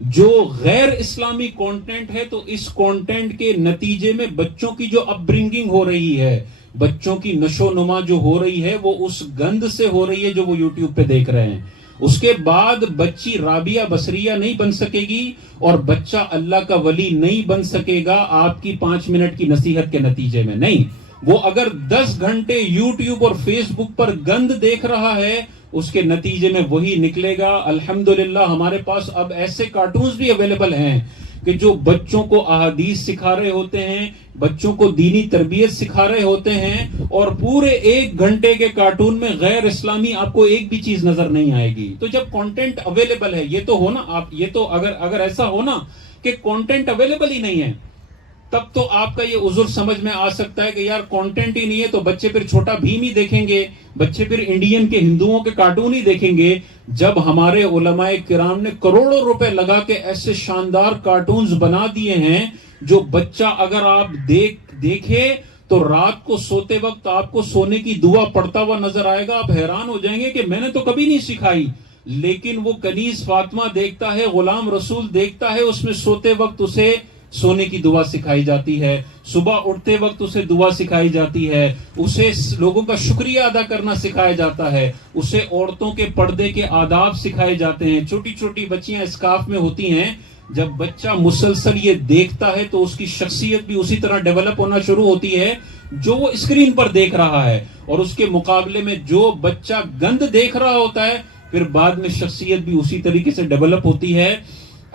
جو غیر اسلامی کنٹینٹ ہے، تو اس کنٹینٹ کے نتیجے میں بچوں کی جو اپ برنگنگ ہو رہی ہے، بچوں کی نشو نما جو ہو رہی ہے، وہ اس گند سے ہو رہی ہے جو وہ یوٹیوب پہ دیکھ رہے ہیں۔ اس کے بعد بچی رابعہ بصریہ نہیں بن سکے گی اور بچہ اللہ کا ولی نہیں بن سکے گا آپ کی 5 منٹ کی نصیحت کے نتیجے میں نہیں۔ وہ اگر 10 گھنٹے یوٹیوب اور فیس بک پر گند دیکھ رہا ہے، اس کے نتیجے میں وہی نکلے گا۔ الحمدللہ ہمارے پاس اب ایسے کارٹونز بھی اویلیبل ہیں کہ جو بچوں کو احادیث سکھا رہے ہوتے ہیں، بچوں کو دینی تربیت سکھا رہے ہوتے ہیں، اور پورے 1 گھنٹے کے کارٹون میں غیر اسلامی آپ کو ایک بھی چیز نظر نہیں آئے گی۔ تو جب کنٹینٹ اویلیبل ہے، یہ تو ہونا آپ، یہ تو اگر ایسا ہونا کہ کنٹینٹ اویلیبل ہی نہیں ہے، تب تو آپ کا یہ عذر سمجھ میں آ سکتا ہے کہ یار کنٹینٹ ہی نہیں ہے تو بچے پھر چھوٹا بھیم ہی دیکھیں گے، بچے پھر انڈین کے ہندوؤں کے کارٹون ہی دیکھیں گے۔ جب ہمارے علماء کرام نے کروڑوں روپے لگا کے ایسے شاندار کارٹونز بنا دیے ہیں جو بچہ اگر آپ دیکھے تو رات کو سوتے وقت آپ کو سونے کی دعا پڑھتا ہوا نظر آئے گا، آپ حیران ہو جائیں گے کہ میں نے تو کبھی نہیں سکھائی، لیکن وہ کنیز فاطمہ دیکھتا ہے، غلام رسول دیکھتا ہے، اس میں سوتے وقت اسے سونے کی دعا سکھائی جاتی ہے، صبح اٹھتے وقت اسے دعا سکھائی جاتی ہے، اسے لوگوں کا شکریہ ادا کرنا سکھایا جاتا ہے، اسے عورتوں کے پردے کے آداب سکھائے جاتے ہیں۔ چھوٹی چھوٹی بچیاں اسکارف میں ہوتی ہیں، جب بچہ مسلسل یہ دیکھتا ہے تو اس کی شخصیت بھی اسی طرح ڈیولپ ہونا شروع ہوتی ہے جو وہ اسکرین پر دیکھ رہا ہے، اور اس کے مقابلے میں جو بچہ گند دیکھ رہا ہوتا ہے پھر بعد میں شخصیت بھی اسی طریقے سے ڈیولپ ہوتی ہے۔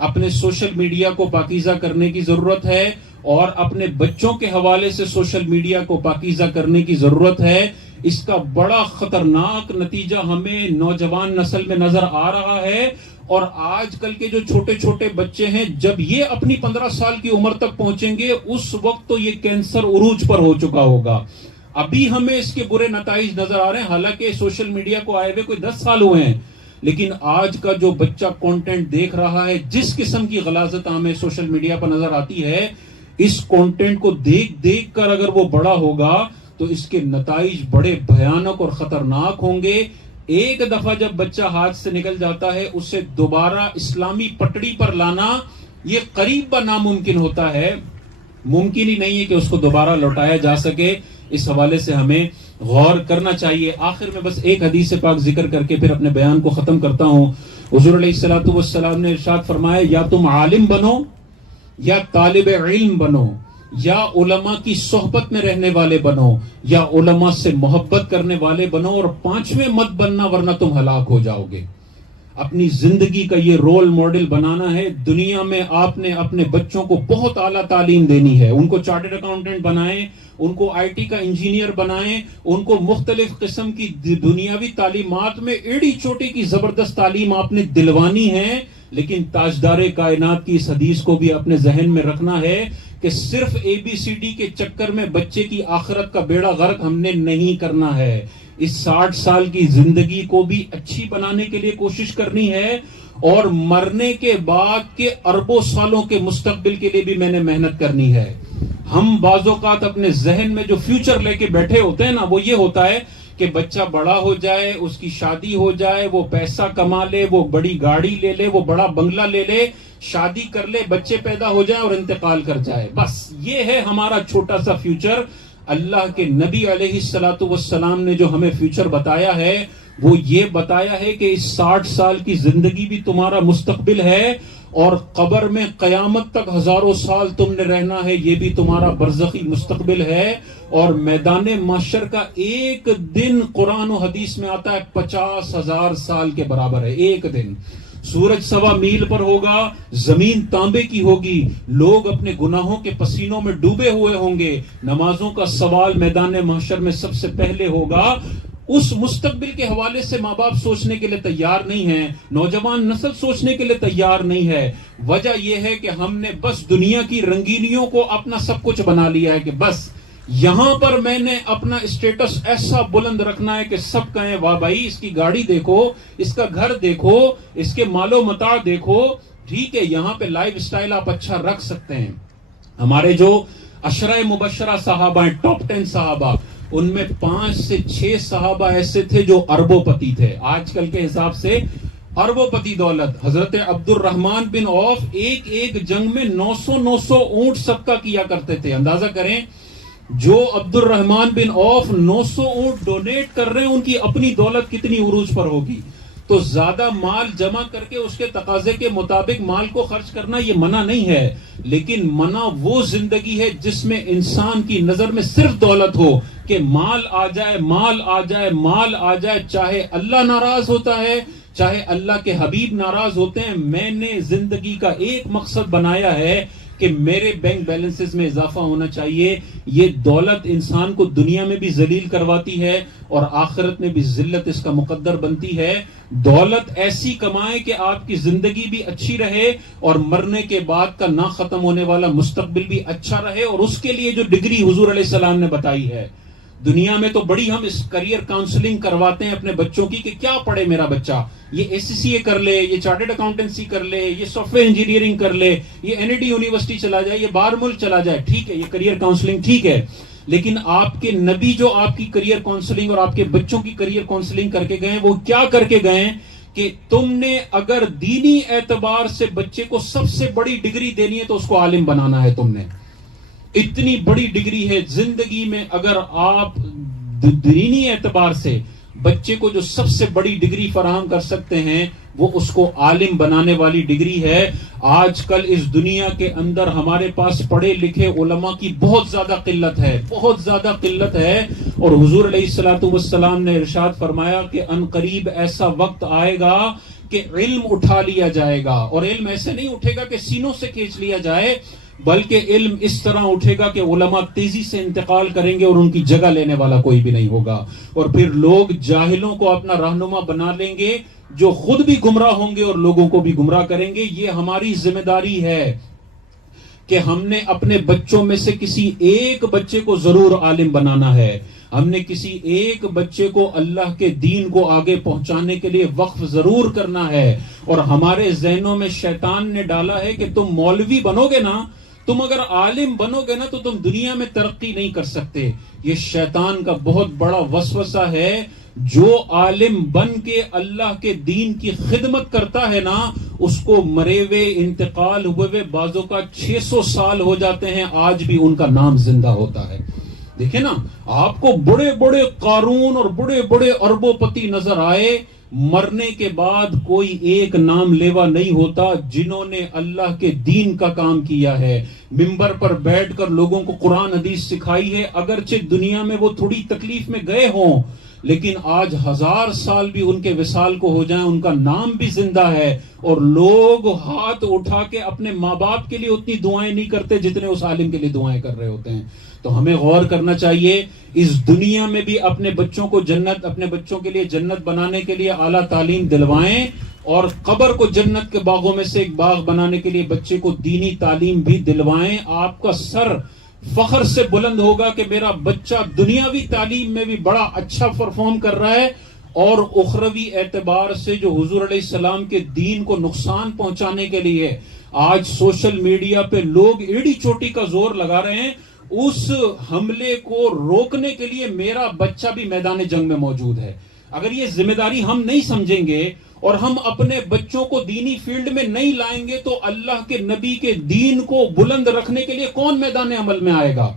اپنے سوشل میڈیا کو پاکیزہ کرنے کی ضرورت ہے، اور اپنے بچوں کے حوالے سے سوشل میڈیا کو پاکیزہ کرنے کی ضرورت ہے۔ اس کا بڑا خطرناک نتیجہ ہمیں نوجوان نسل میں نظر آ رہا ہے، اور آج کل کے جو چھوٹے چھوٹے بچے ہیں، جب یہ اپنی 15 سال کی عمر تک پہنچیں گے اس وقت تو یہ کینسر عروج پر ہو چکا ہوگا۔ ابھی ہمیں اس کے برے نتائج نظر آ رہے ہیں، حالانکہ سوشل میڈیا کو آئے ہوئے کوئی 10 سال ہوئے ہیں، لیکن آج کا جو بچہ کنٹینٹ دیکھ رہا ہے، جس قسم کی غلاظت ہمیں سوشل میڈیا پر نظر آتی ہے، اس کنٹینٹ کو دیکھ کر اگر وہ بڑا ہوگا تو اس کے نتائج بڑے بھیانک اور خطرناک ہوں گے۔ ایک دفعہ جب بچہ ہاتھ سے نکل جاتا ہے، اسے دوبارہ اسلامی پٹڑی پر لانا یہ قریب ناممکن ہوتا ہے، ممکن ہی نہیں ہے کہ اس کو دوبارہ لوٹایا جا سکے۔ اس حوالے سے ہمیں غور کرنا چاہیے۔ آخر میں بس ایک حدیث پاک ذکر کر کے پھر اپنے بیان کو ختم کرتا ہوں۔ حضور علیہ الصلوۃ والسلام نے ارشاد فرمایا، یا تم عالم بنو یا طالب علم بنو، یا علماء کی صحبت میں رہنے والے بنو، یا علماء سے محبت کرنے والے بنو، اور 5ویں مت بننا ورنہ تم ہلاک ہو جاؤ گے۔ اپنی زندگی کا یہ رول ماڈل بنانا ہے۔ دنیا میں آپ نے اپنے بچوں کو بہت اعلیٰ تعلیم دینی ہے، ان کو چارٹرڈ اکاؤنٹنٹ بنائیں، ان کو آئی ٹی کا انجینئر بنائیں، ان کو مختلف قسم کی دنیاوی تعلیمات میں ایڑی چوٹی کی زبردست تعلیم آپ نے دلوانی ہے، لیکن تاجدار کائنات کی اس حدیث کو بھی اپنے ذہن میں رکھنا ہے کہ صرف ABCD کے چکر میں بچے کی آخرت کا بیڑا غرق ہم نے نہیں کرنا ہے۔ اس 60 سال کی زندگی کو بھی اچھی بنانے کے لیے کوشش کرنی ہے، اور مرنے کے بعد کے اربوں سالوں کے مستقبل کے لیے بھی میں نے محنت کرنی ہے۔ ہم بعض اوقات اپنے ذہن میں جو فیوچر لے کے بیٹھے ہوتے ہیں نا، وہ یہ ہوتا ہے کہ بچہ بڑا ہو جائے، اس کی شادی ہو جائے، وہ پیسہ کما لے، وہ بڑی گاڑی لے لے، وہ بڑا بنگلہ لے لے، شادی کر لے، بچے پیدا ہو جائیں اور انتقال کر جائے۔ بس یہ ہے ہمارا چھوٹا سا فیوچر۔ اللہ کے نبی علیہ الصلوۃ والسلام نے جو ہمیں فیوچر بتایا ہے وہ یہ بتایا ہے کہ اس 60 سال کی زندگی بھی تمہارا مستقبل ہے، اور قبر میں قیامت تک ہزاروں سال تم نے رہنا ہے، یہ بھی تمہارا برزخی مستقبل ہے، اور میدان محشر کا ایک دن قرآن و حدیث میں آتا ہے 50,000 سال کے برابر ہے۔ ایک دن سورج 1.25 میل پر ہوگا، زمین تانبے کی ہوگی، لوگ اپنے گناہوں کے پسینوں میں ڈوبے ہوئے ہوں گے، نمازوں کا سوال میدان محشر میں سب سے پہلے ہوگا۔ اس مستقبل کے حوالے سے ماں باپ سوچنے کے لیے تیار نہیں ہیں، نوجوان نسل سوچنے کے لیے تیار نہیں ہے۔ وجہ یہ ہے کہ ہم نے بس دنیا کی رنگینیوں کو اپنا سب کچھ بنا لیا ہے کہ بس یہاں پر میں نے اپنا اسٹیٹس ایسا بلند رکھنا ہے کہ سب کہیں واہ بھائی اس کی گاڑی دیکھو، اس کا گھر دیکھو، اس کے مال و متاع دیکھو. ٹھیک ہے، یہاں پہ لائف سٹائل آپ اچھا رکھ سکتے ہیں. ہمارے جو عشرہ مبشرہ صحابہ ہیں، ٹاپ 10 صحابہ، ان میں 5 سے 6 صحابہ ایسے تھے جو اربوں پتی تھے. آج کل کے حساب سے اربوں پتی دولت. حضرت عبد الرحمن بن عوف ایک جنگ میں 900 اونٹ صدقہ کیا کرتے تھے. اندازہ کریں جو عبد الرحمن بن عوف 900 اونٹ ڈونیٹ کر رہے ہیں، ان کی اپنی دولت کتنی عروج پر ہوگی. تو زیادہ مال جمع کر کے اس کے تقاضے کے مطابق مال کو خرچ کرنا یہ منع نہیں ہے، لیکن منع وہ زندگی ہے جس میں انسان کی نظر میں صرف دولت ہو، کہ مال آ جائے، مال آ جائے، مال آ جائے، چاہے اللہ ناراض ہوتا ہے، چاہے اللہ کے حبیب ناراض ہوتے ہیں. میں نے زندگی کا ایک مقصد بنایا ہے کہ میرے بینک بیلنسز میں اضافہ ہونا چاہیے. یہ دولت انسان کو دنیا میں بھی ذلیل کرواتی ہے اور آخرت میں بھی ذلت اس کا مقدر بنتی ہے. دولت ایسی کمائیں کہ آپ کی زندگی بھی اچھی رہے اور مرنے کے بعد کا نہ ختم ہونے والا مستقبل بھی اچھا رہے. اور اس کے لیے جو ڈگری حضور علیہ السلام نے بتائی ہے، دنیا میں تو بڑی ہم اس کریئر کاؤنسلنگ کرواتے ہیں اپنے بچوں کی کہ کیا پڑھے میرا بچہ، یہ SCCA کر لے، یہ چارٹرڈ اکاؤنٹنسی کر لے، یہ سافٹ ویئر انجینئرنگ کر لے، یہ NID یونیورسٹی چلا جائے، یہ باہر ملک چلا جائے. ٹھیک ہے، یہ کریئر کاؤنسلنگ ٹھیک ہے، لیکن آپ کے نبی جو آپ کی کریئر کاؤنسلنگ اور آپ کے بچوں کی کریئر کاؤنسلنگ کر کے گئے، وہ کیا کر کے گئے کہ تم نے اگر دینی اعتبار سے بچے کو سب سے بڑی ڈگری دینی ہے تو اس کو عالم بنانا ہے. تم نے اتنی بڑی ڈگری ہے زندگی میں، اگر آپ دینی اعتبار سے بچے کو جو سب سے بڑی ڈگری فراہم کر سکتے ہیں وہ اس کو عالم بنانے والی ڈگری ہے. آج کل اس دنیا کے اندر ہمارے پاس پڑھے لکھے علماء کی بہت زیادہ قلت ہے، بہت زیادہ قلت ہے. اور حضور علیہ الصلوۃ والسلام نے ارشاد فرمایا کہ ان قریب ایسا وقت آئے گا کہ علم اٹھا لیا جائے گا. اور علم ایسے نہیں اٹھے گا کہ سینوں سے کھینچ لیا جائے، بلکہ علم اس طرح اٹھے گا کہ علماء تیزی سے انتقال کریں گے اور ان کی جگہ لینے والا کوئی بھی نہیں ہوگا. اور پھر لوگ جاہلوں کو اپنا رہنما بنا لیں گے جو خود بھی گمراہ ہوں گے اور لوگوں کو بھی گمراہ کریں گے. یہ ہماری ذمہ داری ہے کہ ہم نے اپنے بچوں میں سے کسی ایک بچے کو ضرور عالم بنانا ہے. ہم نے کسی ایک بچے کو اللہ کے دین کو آگے پہنچانے کے لیے وقف ضرور کرنا ہے. اور ہمارے ذہنوں میں شیطان نے ڈالا ہے کہ تم مولوی بنو گے نا، تم اگر عالم بنو گے نا تو تم دنیا میں ترقی نہیں کر سکتے. یہ شیطان کا بہت بڑا وسوسہ ہے. جو عالم بن کے اللہ کے دین کی خدمت کرتا ہے نا، اس کو مرے ہوئے، انتقال ہوئے بعضوں کا 600 سال ہو جاتے ہیں، آج بھی ان کا نام زندہ ہوتا ہے. دیکھیں نا، آپ کو بڑے بڑے قارون اور بڑے بڑے اربوں پتی نظر آئے، مرنے کے بعد کوئی ایک نام لیوا نہیں ہوتا جنہوں نے اللہ کے دین کا کام کیا ہے، منبر پر بیٹھ کر لوگوں کو قرآن حدیث سکھائی ہے. اگرچہ دنیا میں وہ تھوڑی تکلیف میں گئے ہوں، لیکن آج 1000 سال بھی ان کے وصال کو ہو جائیں، ان کا نام بھی زندہ ہے. اور لوگ ہاتھ اٹھا کے اپنے ماں باپ کے لیے اتنی دعائیں نہیں کرتے جتنے اس عالم کے لیے دعائیں کر رہے ہوتے ہیں. تو ہمیں غور کرنا چاہیے، اس دنیا میں بھی اپنے بچوں کو جنت، اپنے بچوں کے لیے جنت بنانے کے لیے اعلیٰ تعلیم دلوائیں، اور قبر کو جنت کے باغوں میں سے ایک باغ بنانے کے لیے بچے کو دینی تعلیم بھی دلوائیں. آپ کا سر فخر سے بلند ہوگا کہ میرا بچہ دنیاوی تعلیم میں بھی بڑا اچھا پرفارم کر رہا ہے، اور اخروی اعتبار سے جو حضور علیہ السلام کے دین کو نقصان پہنچانے کے لیے آج سوشل میڈیا پہ لوگ ایڑی چوٹی کا زور لگا رہے ہیں، اس حملے کو روکنے کے لیے میرا بچہ بھی میدان جنگ میں موجود ہے. اگر یہ ذمہ داری ہم نہیں سمجھیں گے اور ہم اپنے بچوں کو دینی فیلڈ میں نہیں لائیں گے تو اللہ کے نبی کے دین کو بلند رکھنے کے لیے کون میدان عمل میں آئے گا؟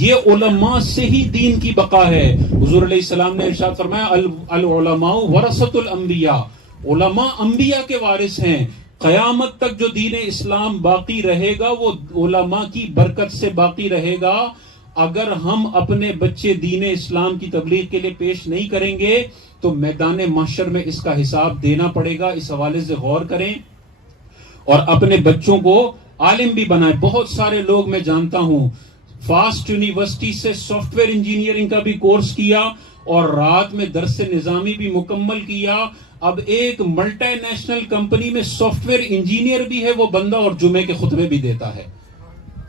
یہ علماء سے ہی دین کی بقا ہے. حضور علیہ السلام نے ارشاد فرمایا العلماء ورثۃ الانبیاء، علماء انبیاء کے وارث ہیں. قیامت تک جو دین اسلام باقی رہے گا وہ علماء کی برکت سے باقی رہے گا. اگر ہم اپنے بچے دین اسلام کی تبلیغ کے لیے پیش نہیں کریں گے تو میدان محشر میں اس کا حساب دینا پڑے گا. اس حوالے سے غور کریں اور اپنے بچوں کو عالم بھی بنائیں. بہت سارے لوگ میں جانتا ہوں فاسٹ یونیورسٹی سے سافٹ ویئر انجینئرنگ کا بھی کورس کیا اور رات میں درس نظامی بھی مکمل کیا. اب ایک ملٹی نیشنل کمپنی میں سافٹ ویئر انجینئر بھی ہے وہ بندہ، اور جمعے کے خطبے بھی دیتا ہے.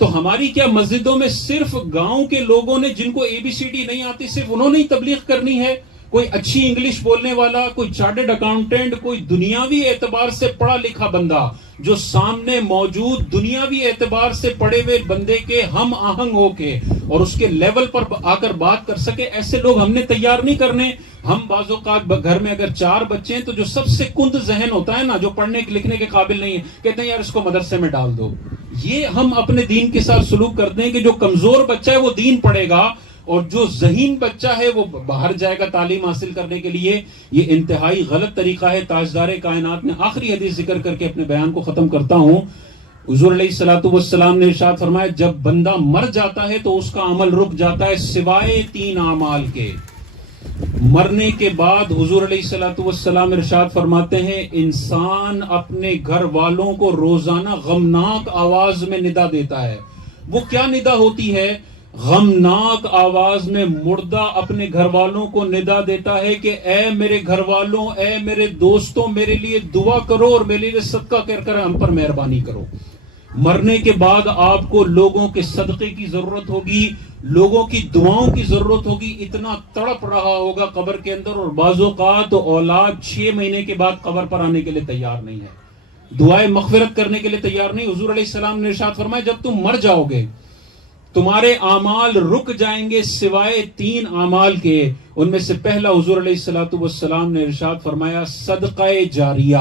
تو ہماری کیا مسجدوں میں صرف گاؤں کے لوگوں نے جن کو ABCD نہیں آتی صرف انہوں نے ہی تبلیغ کرنی ہے؟ کوئی اچھی انگلش بولنے والا، کوئی چارٹرڈ اکاؤنٹنٹ، کوئی دنیاوی اعتبار سے پڑھا لکھا بندہ جو سامنے موجود دنیاوی اعتبار سے پڑھے ہوئے بندے کے ہم آہنگ ہو کے اور اس کے لیول پر آ کر بات کر سکے، ایسے لوگ ہم نے تیار نہیں کرنے. ہم بعض اوقات گھر میں اگر 4 بچے ہیں تو جو سب سے کند ذہن ہوتا ہے نا، جو پڑھنے لکھنے کے قابل نہیں ہے، کہتے ہیں یار اس کو مدرسے میں ڈال دو. یہ ہم اپنے دین کے ساتھ سلوک کرتے ہیں کہ جو کمزور بچہ ہے وہ دین پڑھے گا اور جو ذہین بچہ ہے وہ باہر جائے گا تعلیم حاصل کرنے کے لیے. یہ انتہائی غلط طریقہ ہے. تاجدار کائنات نے آخری حدیث ذکر کر کے اپنے بیان کو ختم کرتا ہوں. حضور علیہ الصلوۃ والسلام نے ارشاد فرمایا جب بندہ مر جاتا ہے تو اس کا عمل رک جاتا ہے سوائے 3 اعمال کے. مرنے کے بعد حضور علیہ الصلوۃ والسلام ارشاد فرماتے ہیں انسان اپنے گھر والوں کو روزانہ غمناک آواز میں ندا دیتا ہے. وہ کیا ندا ہوتی ہے؟ غمناک آواز میں مردہ اپنے گھر والوں کو ندا دیتا ہے کہ اے میرے گھر والوں، اے میرے دوستوں، میرے لیے دعا کرو اور میرے لیے صدقہ کر ہم پر مہربانی کرو. مرنے کے بعد آپ کو لوگوں کے صدقے کی ضرورت ہوگی، لوگوں کی دعاؤں کی ضرورت ہوگی. اتنا تڑپ رہا ہوگا قبر کے اندر، اور بعض اوقات اولاد 6 مہینے کے بعد قبر پر آنے کے لیے تیار نہیں ہے، دعائیں مغفرت کرنے کے لیے تیار نہیں. حضور علیہ السلام نے ارشاد فرمایا جب تم مر جاؤ گے تمہارے اعمال رک جائیں گے سوائے 3 اعمال کے. ان میں سے پہلا حضور علیہ الصلوۃ والسلام نے ارشاد فرمایا صدقہ جاریہ.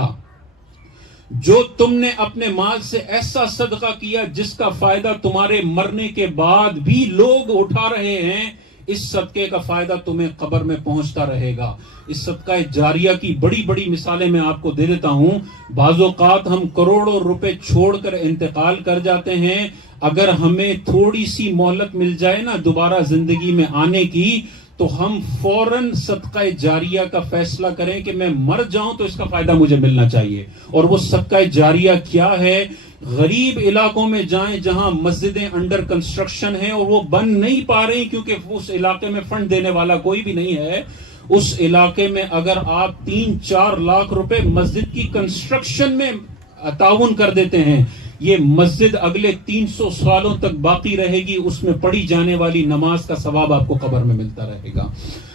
جو تم نے اپنے مال سے ایسا صدقہ کیا جس کا فائدہ تمہارے مرنے کے بعد بھی لوگ اٹھا رہے ہیں، اس صدقے کا فائدہ تمہیں قبر میں پہنچتا رہے گا. اس صدقہ جاریہ کی بڑی بڑی مثالیں میں آپ کو دے دیتا ہوں. بعض اوقات ہم کروڑوں روپے چھوڑ کر انتقال کر جاتے ہیں. اگر ہمیں تھوڑی سی مہلت مل جائے نا دوبارہ زندگی میں آنے کی، تو ہم فوراً صدقہ جاریہ کا فیصلہ کریں کہ میں مر جاؤں تو اس کا فائدہ مجھے ملنا چاہیے. اور وہ صدقہ جاریہ کیا ہے؟ غریب علاقوں میں جائیں جہاں مسجدیں انڈر کنسٹرکشن ہیں اور وہ بن نہیں پا رہی کیونکہ اس علاقے میں فنڈ دینے والا کوئی بھی نہیں ہے. اس علاقے میں اگر آپ 3-4 لاکھ روپے مسجد کی کنسٹرکشن میں تعاون کر دیتے ہیں، یہ مسجد اگلے 300 سالوں تک باقی رہے گی. اس میں پڑھی جانے والی نماز کا ثواب آپ کو قبر میں ملتا رہے گا.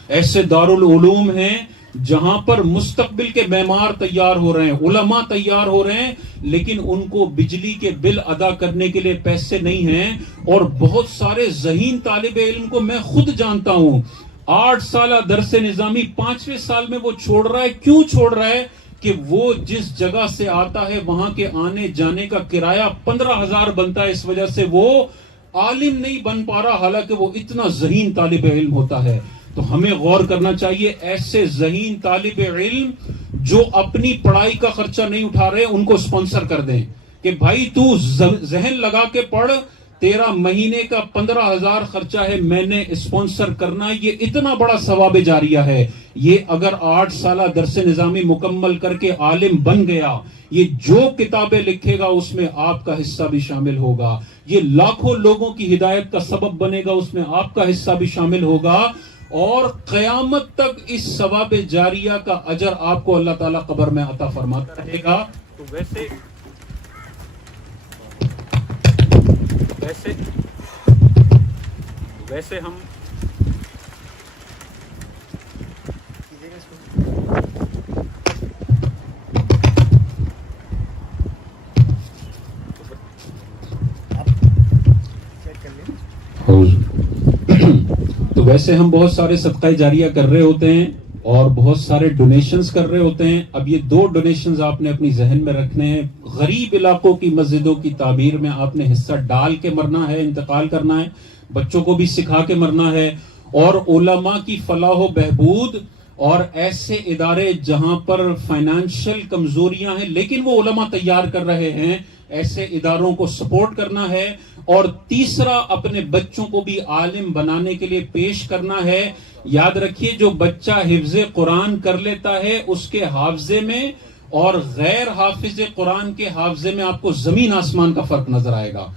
ایسے دارالعلوم ہیں جہاں پر مستقبل کے معمار تیار ہو رہے ہیں، علماء تیار ہو رہے ہیں، لیکن ان کو بجلی کے بل ادا کرنے کے لیے پیسے نہیں ہیں. اور بہت سارے ذہین طالب علم کو میں خود جانتا ہوں، 8 سالہ درس نظامی 5ویں سال میں وہ چھوڑ رہا ہے. کیوں چھوڑ رہا ہے؟ کہ وہ جس جگہ سے آتا ہے وہاں کے آنے جانے کا کرایہ 15,000 بنتا ہے. اس وجہ سے وہ عالم نہیں بن پا رہا حالانکہ وہ اتنا ذہین طالب علم ہوتا ہے. تو ہمیں غور کرنا چاہیے ایسے ذہین طالب علم جو اپنی پڑھائی کا خرچہ نہیں اٹھا رہے ان کو سپانسر کر دیں کہ بھائی تو ذہن لگا کے پڑھ، تیرا مہینے کا 15,000 خرچہ ہے، میں نے اسپانسر کرنا. یہ اتنا بڑا ثواب جاریہ ہے. یہ اگر 8 سالہ درس نظامی مکمل کر کے عالم بن گیا، یہ جو کتابیں لکھے گا اس میں آپ کا حصہ بھی شامل ہوگا. یہ لاکھوں لوگوں کی ہدایت کا سبب بنے گا، اس میں آپ کا حصہ بھی شامل ہوگا. اور قیامت تک اس ثواب جاریہ کا اجر آپ کو اللہ تعالیٰ قبر میں عطا فرماتا رہے گا. تو ویسے ہم تو ویسے ہم بہت سارے صدقہ جاریہ کر رہے ہوتے ہیں اور بہت سارے ڈونیشنز کر رہے ہوتے ہیں. اب یہ 2 ڈونیشنز آپ نے اپنی ذہن میں رکھنے ہیں. غریب علاقوں کی مسجدوں کی تعمیر میں آپ نے حصہ ڈال کے مرنا ہے، انتقال کرنا ہے، بچوں کو بھی سکھا کے مرنا ہے. اور علماء کی فلاح و بہبود اور ایسے ادارے جہاں پر فائنانشل کمزوریاں ہیں لیکن وہ علماء تیار کر رہے ہیں، ایسے اداروں کو سپورٹ کرنا ہے. اور تیسرا اپنے بچوں کو بھی عالم بنانے کے لیے پیش کرنا ہے. یاد رکھیے جو بچہ حفظ قرآن کر لیتا ہے اس کے حافظے میں اور غیر حافظ قرآن کے حافظے میں آپ کو زمین آسمان کا فرق نظر آئے گا.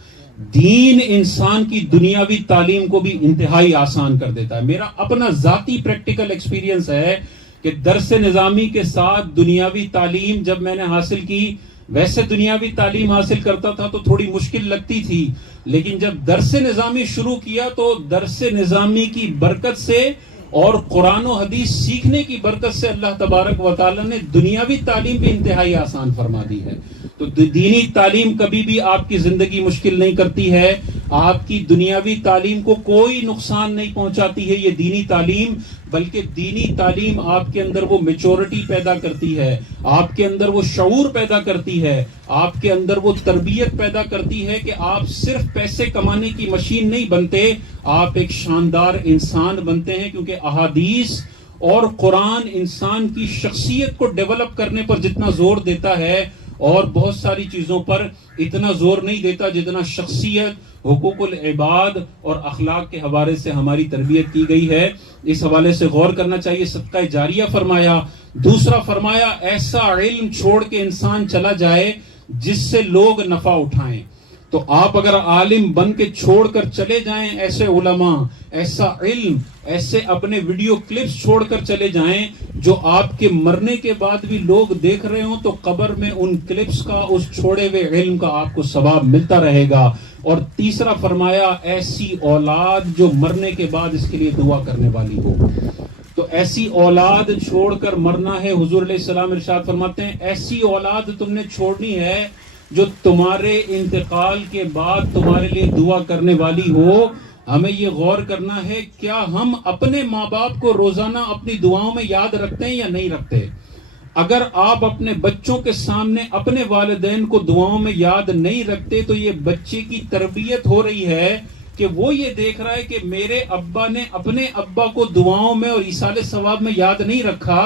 دین انسان کی دنیاوی تعلیم کو بھی انتہائی آسان کر دیتا ہے. میرا اپنا ذاتی پریکٹیکل ایکسپیرینس ہے کہ درس نظامی کے ساتھ دنیاوی تعلیم جب میں نے حاصل کی، ویسے دنیاوی تعلیم حاصل کرتا تھا تو تھوڑی مشکل لگتی تھی، لیکن جب درس نظامی شروع کیا تو درس نظامی کی برکت سے اور قرآن و حدیث سیکھنے کی برکت سے اللہ تبارک و تعالی نے دنیاوی تعلیم بھی انتہائی آسان فرما دی ہے۔ تو دینی تعلیم کبھی بھی آپ کی زندگی مشکل نہیں کرتی ہے، آپ کی دنیاوی تعلیم کو کوئی نقصان نہیں پہنچاتی ہے یہ دینی تعلیم، بلکہ دینی تعلیم آپ کے اندر وہ میچورٹی پیدا کرتی ہے، آپ کے اندر وہ شعور پیدا کرتی ہے، آپ کے اندر وہ تربیت پیدا کرتی ہے کہ آپ صرف پیسے کمانے کی مشین نہیں بنتے، آپ ایک شاندار انسان بنتے ہیں، کیونکہ احادیث اور قرآن انسان کی شخصیت کو ڈیولپ کرنے پر جتنا زور دیتا ہے اور بہت ساری چیزوں پر اتنا زور نہیں دیتا جتنا شخصیت، حقوق العباد اور اخلاق کے حوالے سے ہماری تربیت کی گئی ہے۔ اس حوالے سے غور کرنا چاہیے۔ صدقہ جاریہ فرمایا، دوسرا فرمایا ایسا علم چھوڑ کے انسان چلا جائے جس سے لوگ نفع اٹھائیں۔ تو آپ اگر عالم بن کے چھوڑ کر چلے جائیں، ایسے علماء، ایسا علم، ایسے اپنے ویڈیو کلپس چھوڑ کر چلے جائیں جو آپ کے مرنے کے بعد بھی لوگ دیکھ رہے ہوں، تو قبر میں ان کلپس کا، اس چھوڑے ہوئے علم کا آپ کو ثواب ملتا رہے گا۔ اور تیسرا فرمایا ایسی اولاد جو مرنے کے بعد اس کے لیے دعا کرنے والی ہو۔ تو ایسی اولاد چھوڑ کر مرنا ہے۔ حضور علیہ السلام ارشاد فرماتے ہیں ایسی اولاد تم نے چھوڑنی ہے جو تمہارے انتقال کے بعد تمہارے لیے دعا کرنے والی ہو۔ ہمیں یہ غور کرنا ہے، کیا ہم اپنے ماں باپ کو روزانہ اپنی دعاؤں میں یاد رکھتے ہیں یا نہیں رکھتے؟ اگر آپ اپنے بچوں کے سامنے اپنے والدین کو دعاؤں میں یاد نہیں رکھتے تو یہ بچے کی تربیت ہو رہی ہے کہ وہ یہ دیکھ رہا ہے کہ میرے ابا نے اپنے ابا کو دعاؤں میں اور ایصال ثواب میں یاد نہیں رکھا،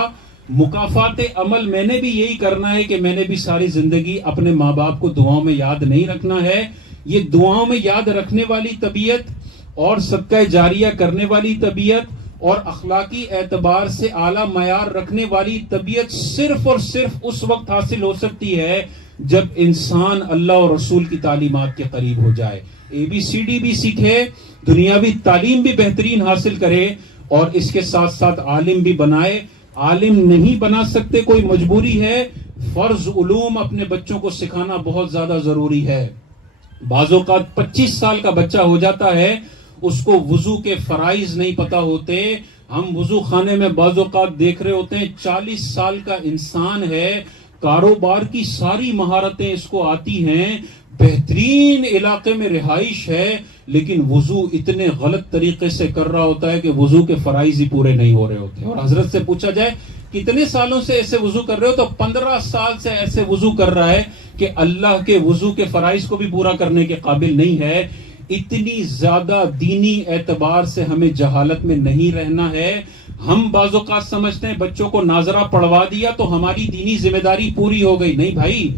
مکافات عمل میں نے بھی یہی کرنا ہے کہ میں نے بھی ساری زندگی اپنے ماں باپ کو دعاؤں میں یاد نہیں رکھنا ہے۔ یہ دعاؤں میں یاد رکھنے والی طبیعت اور صدقہ جاریہ کرنے والی طبیعت اور اخلاقی اعتبار سے اعلیٰ معیار رکھنے والی طبیعت صرف اور صرف اس وقت حاصل ہو سکتی ہے جب انسان اللہ اور رسول کی تعلیمات کے قریب ہو جائے، ABCD بھی سیکھے، دنیاوی تعلیم بھی بہترین حاصل کرے اور اس کے ساتھ ساتھ عالم بھی بنائے۔ عالم نہیں بنا سکتے، کوئی مجبوری ہے، فرض علوم اپنے بچوں کو سکھانا بہت زیادہ ضروری ہے۔ بعض اوقات 25 سال کا بچہ ہو جاتا ہے، اس کو وضو کے فرائض نہیں پتا ہوتے۔ ہم وضو خانے میں بعض اوقات دیکھ رہے ہوتے ہیں 40 سال کا انسان ہے، کاروبار کی ساری مہارتیں اس کو آتی ہیں، بہترین علاقے میں رہائش ہے، لیکن وضو اتنے غلط طریقے سے کر رہا ہوتا ہے کہ وضو کے فرائض ہی پورے نہیں ہو رہے ہوتے۔ اور حضرت سے پوچھا جائے کتنے سالوں سے ایسے وضو کر رہے ہو، تو 15 سال سے ایسے وضو کر رہا ہے کہ اللہ کے وضو کے فرائض کو بھی پورا کرنے کے قابل نہیں ہے۔ اتنی زیادہ دینی اعتبار سے ہمیں جہالت میں نہیں رہنا ہے۔ ہم بعض اوقات سمجھتے ہیں بچوں کو ناظرہ پڑھوا دیا تو ہماری دینی ذمہ داری پوری ہو گئی۔ نہیں بھائی،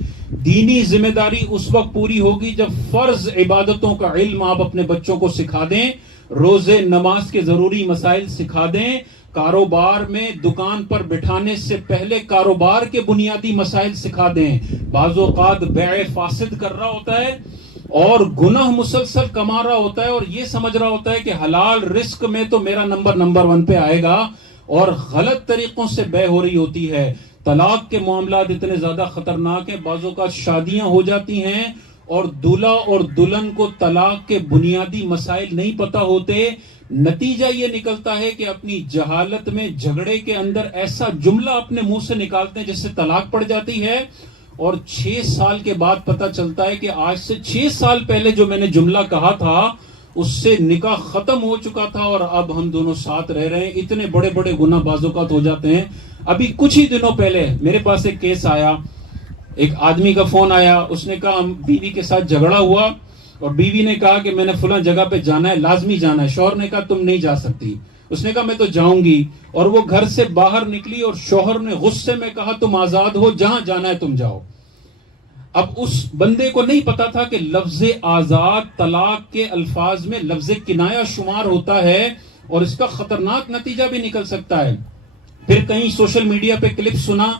دینی ذمہ داری اس وقت پوری ہوگی جب فرض عبادتوں کا علم آپ اپنے بچوں کو سکھا دیں، روزے نماز کے ضروری مسائل سکھا دیں، کاروبار میں دکان پر بٹھانے سے پہلے کاروبار کے بنیادی مسائل سکھا دیں۔ بعض اوقات بیع فاسد کر رہا ہوتا ہے اور گناہ مسلسل کما رہا ہوتا ہے اور یہ سمجھ رہا ہوتا ہے کہ حلال رزق میں تو میرا نمبر 1 پہ آئے گا، اور غلط طریقوں سے بے ہو رہی ہوتی ہے۔ طلاق کے معاملات اتنے زیادہ خطرناک ہیں، بعضوں کا شادیاں ہو جاتی ہیں اور دولہا اور دلہن کو طلاق کے بنیادی مسائل نہیں پتہ ہوتے، نتیجہ یہ نکلتا ہے کہ اپنی جہالت میں جھگڑے کے اندر ایسا جملہ اپنے منہ سے نکالتے ہیں جس سے طلاق پڑ جاتی ہے، اور 6 سال کے بعد پتہ چلتا ہے کہ آج سے 6 سال پہلے جو میں نے جملہ کہا تھا اس سے نکاح ختم ہو چکا تھا اور اب ہم دونوں ساتھ رہ رہے ہیں۔ اتنے بڑے بڑے گناہ بعض اوقات ہو جاتے ہیں۔ ابھی کچھ ہی دنوں پہلے میرے پاس ایک کیس آیا، ایک آدمی کا فون آیا، اس نے کہا ہم بیوی کے ساتھ جھگڑا ہوا اور بیوی نے کہا کہ میں نے فلاں جگہ پہ جانا ہے، لازمی جانا ہے۔ شوہر نے کہا تم نہیں جا سکتی، اس نے کہا میں تو جاؤں گی، اور وہ گھر سے باہر نکلی اور شوہر نے غصے میں کہا تم آزاد ہو، جہاں جانا ہے تم جاؤ۔ اب اس بندے کو نہیں پتا تھا کہ لفظ آزاد طلاق کے الفاظ میں لفظ کنایہ شمار ہوتا ہے اور اس کا خطرناک نتیجہ بھی نکل سکتا ہے۔ پھر کہیں سوشل میڈیا پہ کلپ سنا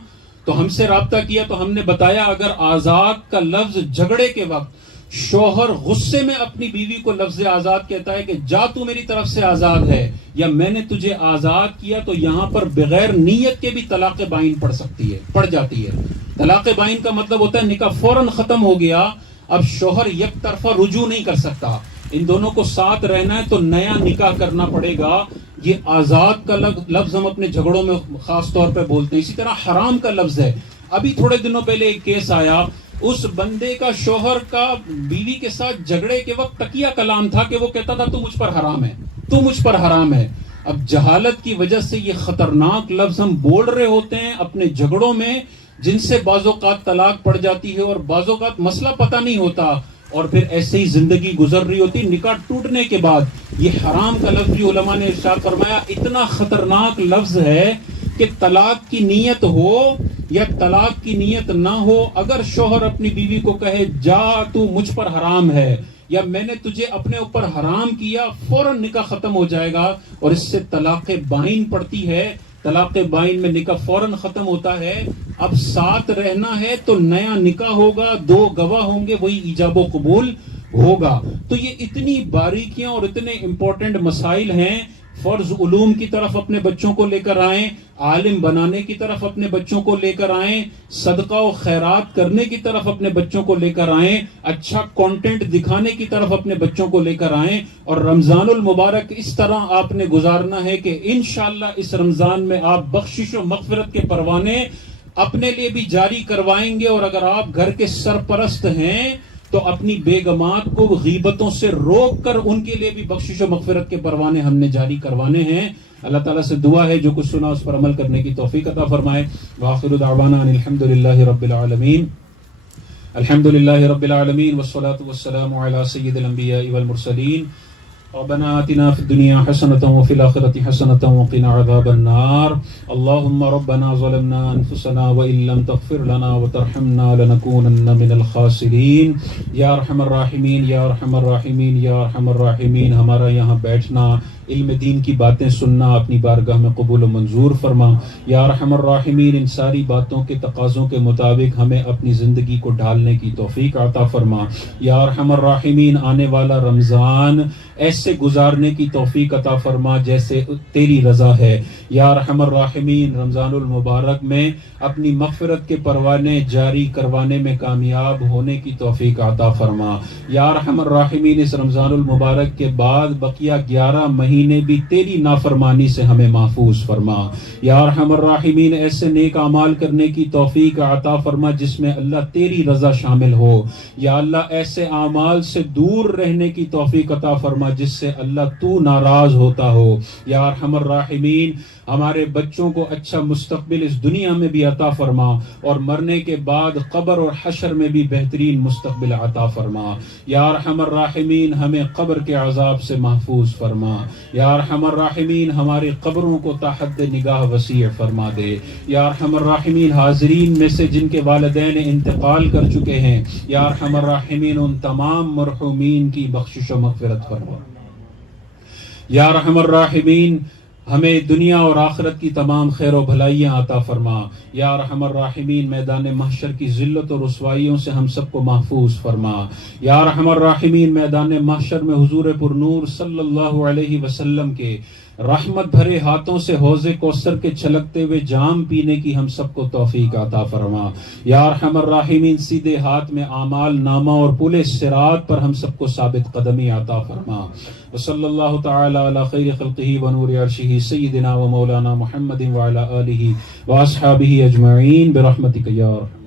تو ہم سے رابطہ کیا تو ہم نے بتایا اگر آزاد کا لفظ جھگڑے کے وقت شوہر غصے میں اپنی بیوی کو لفظ آزاد کہتا ہے کہ جا تو میری طرف سے آزاد ہے یا میں نے تجھے آزاد کیا، تو یہاں پر بغیر نیت کے بھی طلاق بائن پڑ جاتی ہے۔ طلاق بائن کا مطلب ہوتا ہے نکاح فوراً ختم ہو گیا، اب شوہر یک طرفہ رجوع نہیں کر سکتا، ان دونوں کو ساتھ رہنا ہے تو نیا نکاح کرنا پڑے گا۔ یہ آزاد کا لفظ ہم اپنے جھگڑوں میں خاص طور پہ بولتے ہیں۔ اسی طرح حرام کا لفظ ہے۔ ابھی تھوڑے دنوں پہلے ایک کیس آیا، اس بندے کا شوہر کا بیوی کے ساتھ جھگڑے کے وقت تکیہ کلام تھا کہ وہ کہتا تھا تو مجھ پر حرام ہے، تو مجھ پر حرام ہے۔ اب جہالت کی وجہ سے یہ خطرناک لفظ ہم بول رہے ہوتے ہیں اپنے جھگڑوں میں، جن سے بعض اوقات طلاق پڑ جاتی ہے اور بعض اوقات مسئلہ پتہ نہیں ہوتا، اور پھر ایسے ہی زندگی گزر رہی ہوتی۔ نکاح ٹوٹنے کے بعد یہ حرام کا لفظ بھی علماء نے ارشاد فرمایا اتنا خطرناک لفظ ہے کہ طلاق کی نیت ہو یا طلاق کی نیت نہ ہو، اگر شوہر اپنی بیوی کو کہے جا تو مجھ پر حرام ہے یا میں نے تجھے اپنے اوپر حرام کیا، فوراً نکاح ختم ہو جائے گا، اور اس سے طلاق بائن پڑتی ہے۔ طلاق بائن میں نکاح فوراً ختم ہوتا ہے۔ اب ساتھ رہنا ہے تو نیا نکاح ہوگا، دو گواہ ہوں گے، وہی ایجاب و قبول ہوگا۔ تو یہ اتنی باریکیاں اور اتنے امپورٹنٹ مسائل ہیں۔ فرض علوم کی طرف اپنے بچوں کو لے کر آئیں، عالم بنانے کی طرف اپنے بچوں کو لے کر آئیں، صدقہ و خیرات کرنے کی طرف اپنے بچوں کو لے کر آئیں، اچھا کنٹینٹ دکھانے کی طرف اپنے بچوں کو لے کر آئیں، اور رمضان المبارک اس طرح آپ نے گزارنا ہے کہ انشاءاللہ اس رمضان میں آپ بخشش و مغفرت کے پروانے اپنے لیے بھی جاری کروائیں گے، اور اگر آپ گھر کے سرپرست ہیں تو اپنی بیگمات کو غیبتوں سے روک کر ان کے لیے بھی بخشش و مغفرت کے پروانے ہم نے جاری کروانے ہیں۔ اللہ تعالیٰ سے دعا ہے جو کچھ سنا اس پر عمل کرنے کی توفیق عطا فرمائے۔ وآخر دعوانا ان الحمدللہ رب العالمین، الحمدللہ رب العالمین، والصلاة والسلام علی سید الانبیاء والمرسلین۔ ربنا آتنا في الدنيا حسنة وفي الآخرة حسنة وقنا عذاب النار۔ اللهم ربنا ظلمنا أنفسنا وإن لم تغفر لنا وترحمنا لنكونن من الخاسرين۔ یا ارحم الراحمین، یا ارحم الراحمین، یا ارحم الراحمین، ہمارا یہاں بیٹھنا، علم دین کی باتیں سننا اپنی بارگاہ میں قبول و منظور فرما۔ یا ارحم الراحمین، ان ساری باتوں کے تقاضوں کے مطابق ہمیں اپنی زندگی کو ڈھالنے کی توفیق عطا فرما۔ یا ارحم الراحمین، آنے والا رمضان ایسے گزارنے کی توفیق عطا فرما جیسے تیری رضا ہے۔ یا ارحم الراحمین، رمضان المبارک میں اپنی مغفرت کے پروانے جاری کروانے میں کامیاب ہونے کی توفیق عطا فرما۔ یا ارحم الراحمین، اس رمضان المبارک کے بعد بقیہ 11 مہینے بھی تیری نافرمانی سے ہمیں محفوظ فرما۔ یا ارحم الراحمین، ایسے نیک اعمال کرنے کی توفیق عطا فرما جس میں اللہ تیری رضا شامل ہو۔ یا اللہ ایسے اعمال سے دور رہنے کی توفیق عطا فرما جس سے اللہ تو ناراض ہوتا ہو۔ یا ارحم الراحمین، ہمارے بچوں کو اچھا مستقبل اس دنیا میں بھی عطا فرما، اور مرنے کے بعد قبر اور حشر میں بھی بہترین مستقبل عطا فرما۔ یا ارحم الراحمین، ہمیں قبر کے عذاب سے محفوظ فرما۔ یا ارحم الراحمین، ہماری قبروں کو تا حد نگاہ وسیع فرما دے۔ یا ارحم الراحمین، حاضرین میں سے جن کے والدین انتقال کر چکے ہیں، یا ارحم الراحمین ان تمام مرحومین کی بخشش و مغفرت فرما۔ یا ارحم الراحمین، ہمیں دنیا اور آخرت کی تمام خیر و بھلائیاں عطا فرما۔ یا ارحم الراحمین، میدان محشر کی ذلت اور رسوائیوں سے ہم سب کو محفوظ فرما۔ یا ارحم الراحمین، میدان محشر میں حضور پر نور صلی اللہ علیہ وسلم کے رحمت بھرے ہاتھوں سے حوض کوثر کے چھلکتے ہوئے جام پینے کی ہم سب کو توفیق عطا فرما۔ یا ارحم الراحمین، سیدھے ہاتھ میں اعمال نامہ اور پل صراط پر ہم سب کو ثابت قدمی عطا فرما۔ وصلی اللہ تعالی علی خیر خلقہ ونور عرشہ سیدنا و مولانا محمد وعلی آلہ واصحابہ اجمعین برحمتک یا ارحم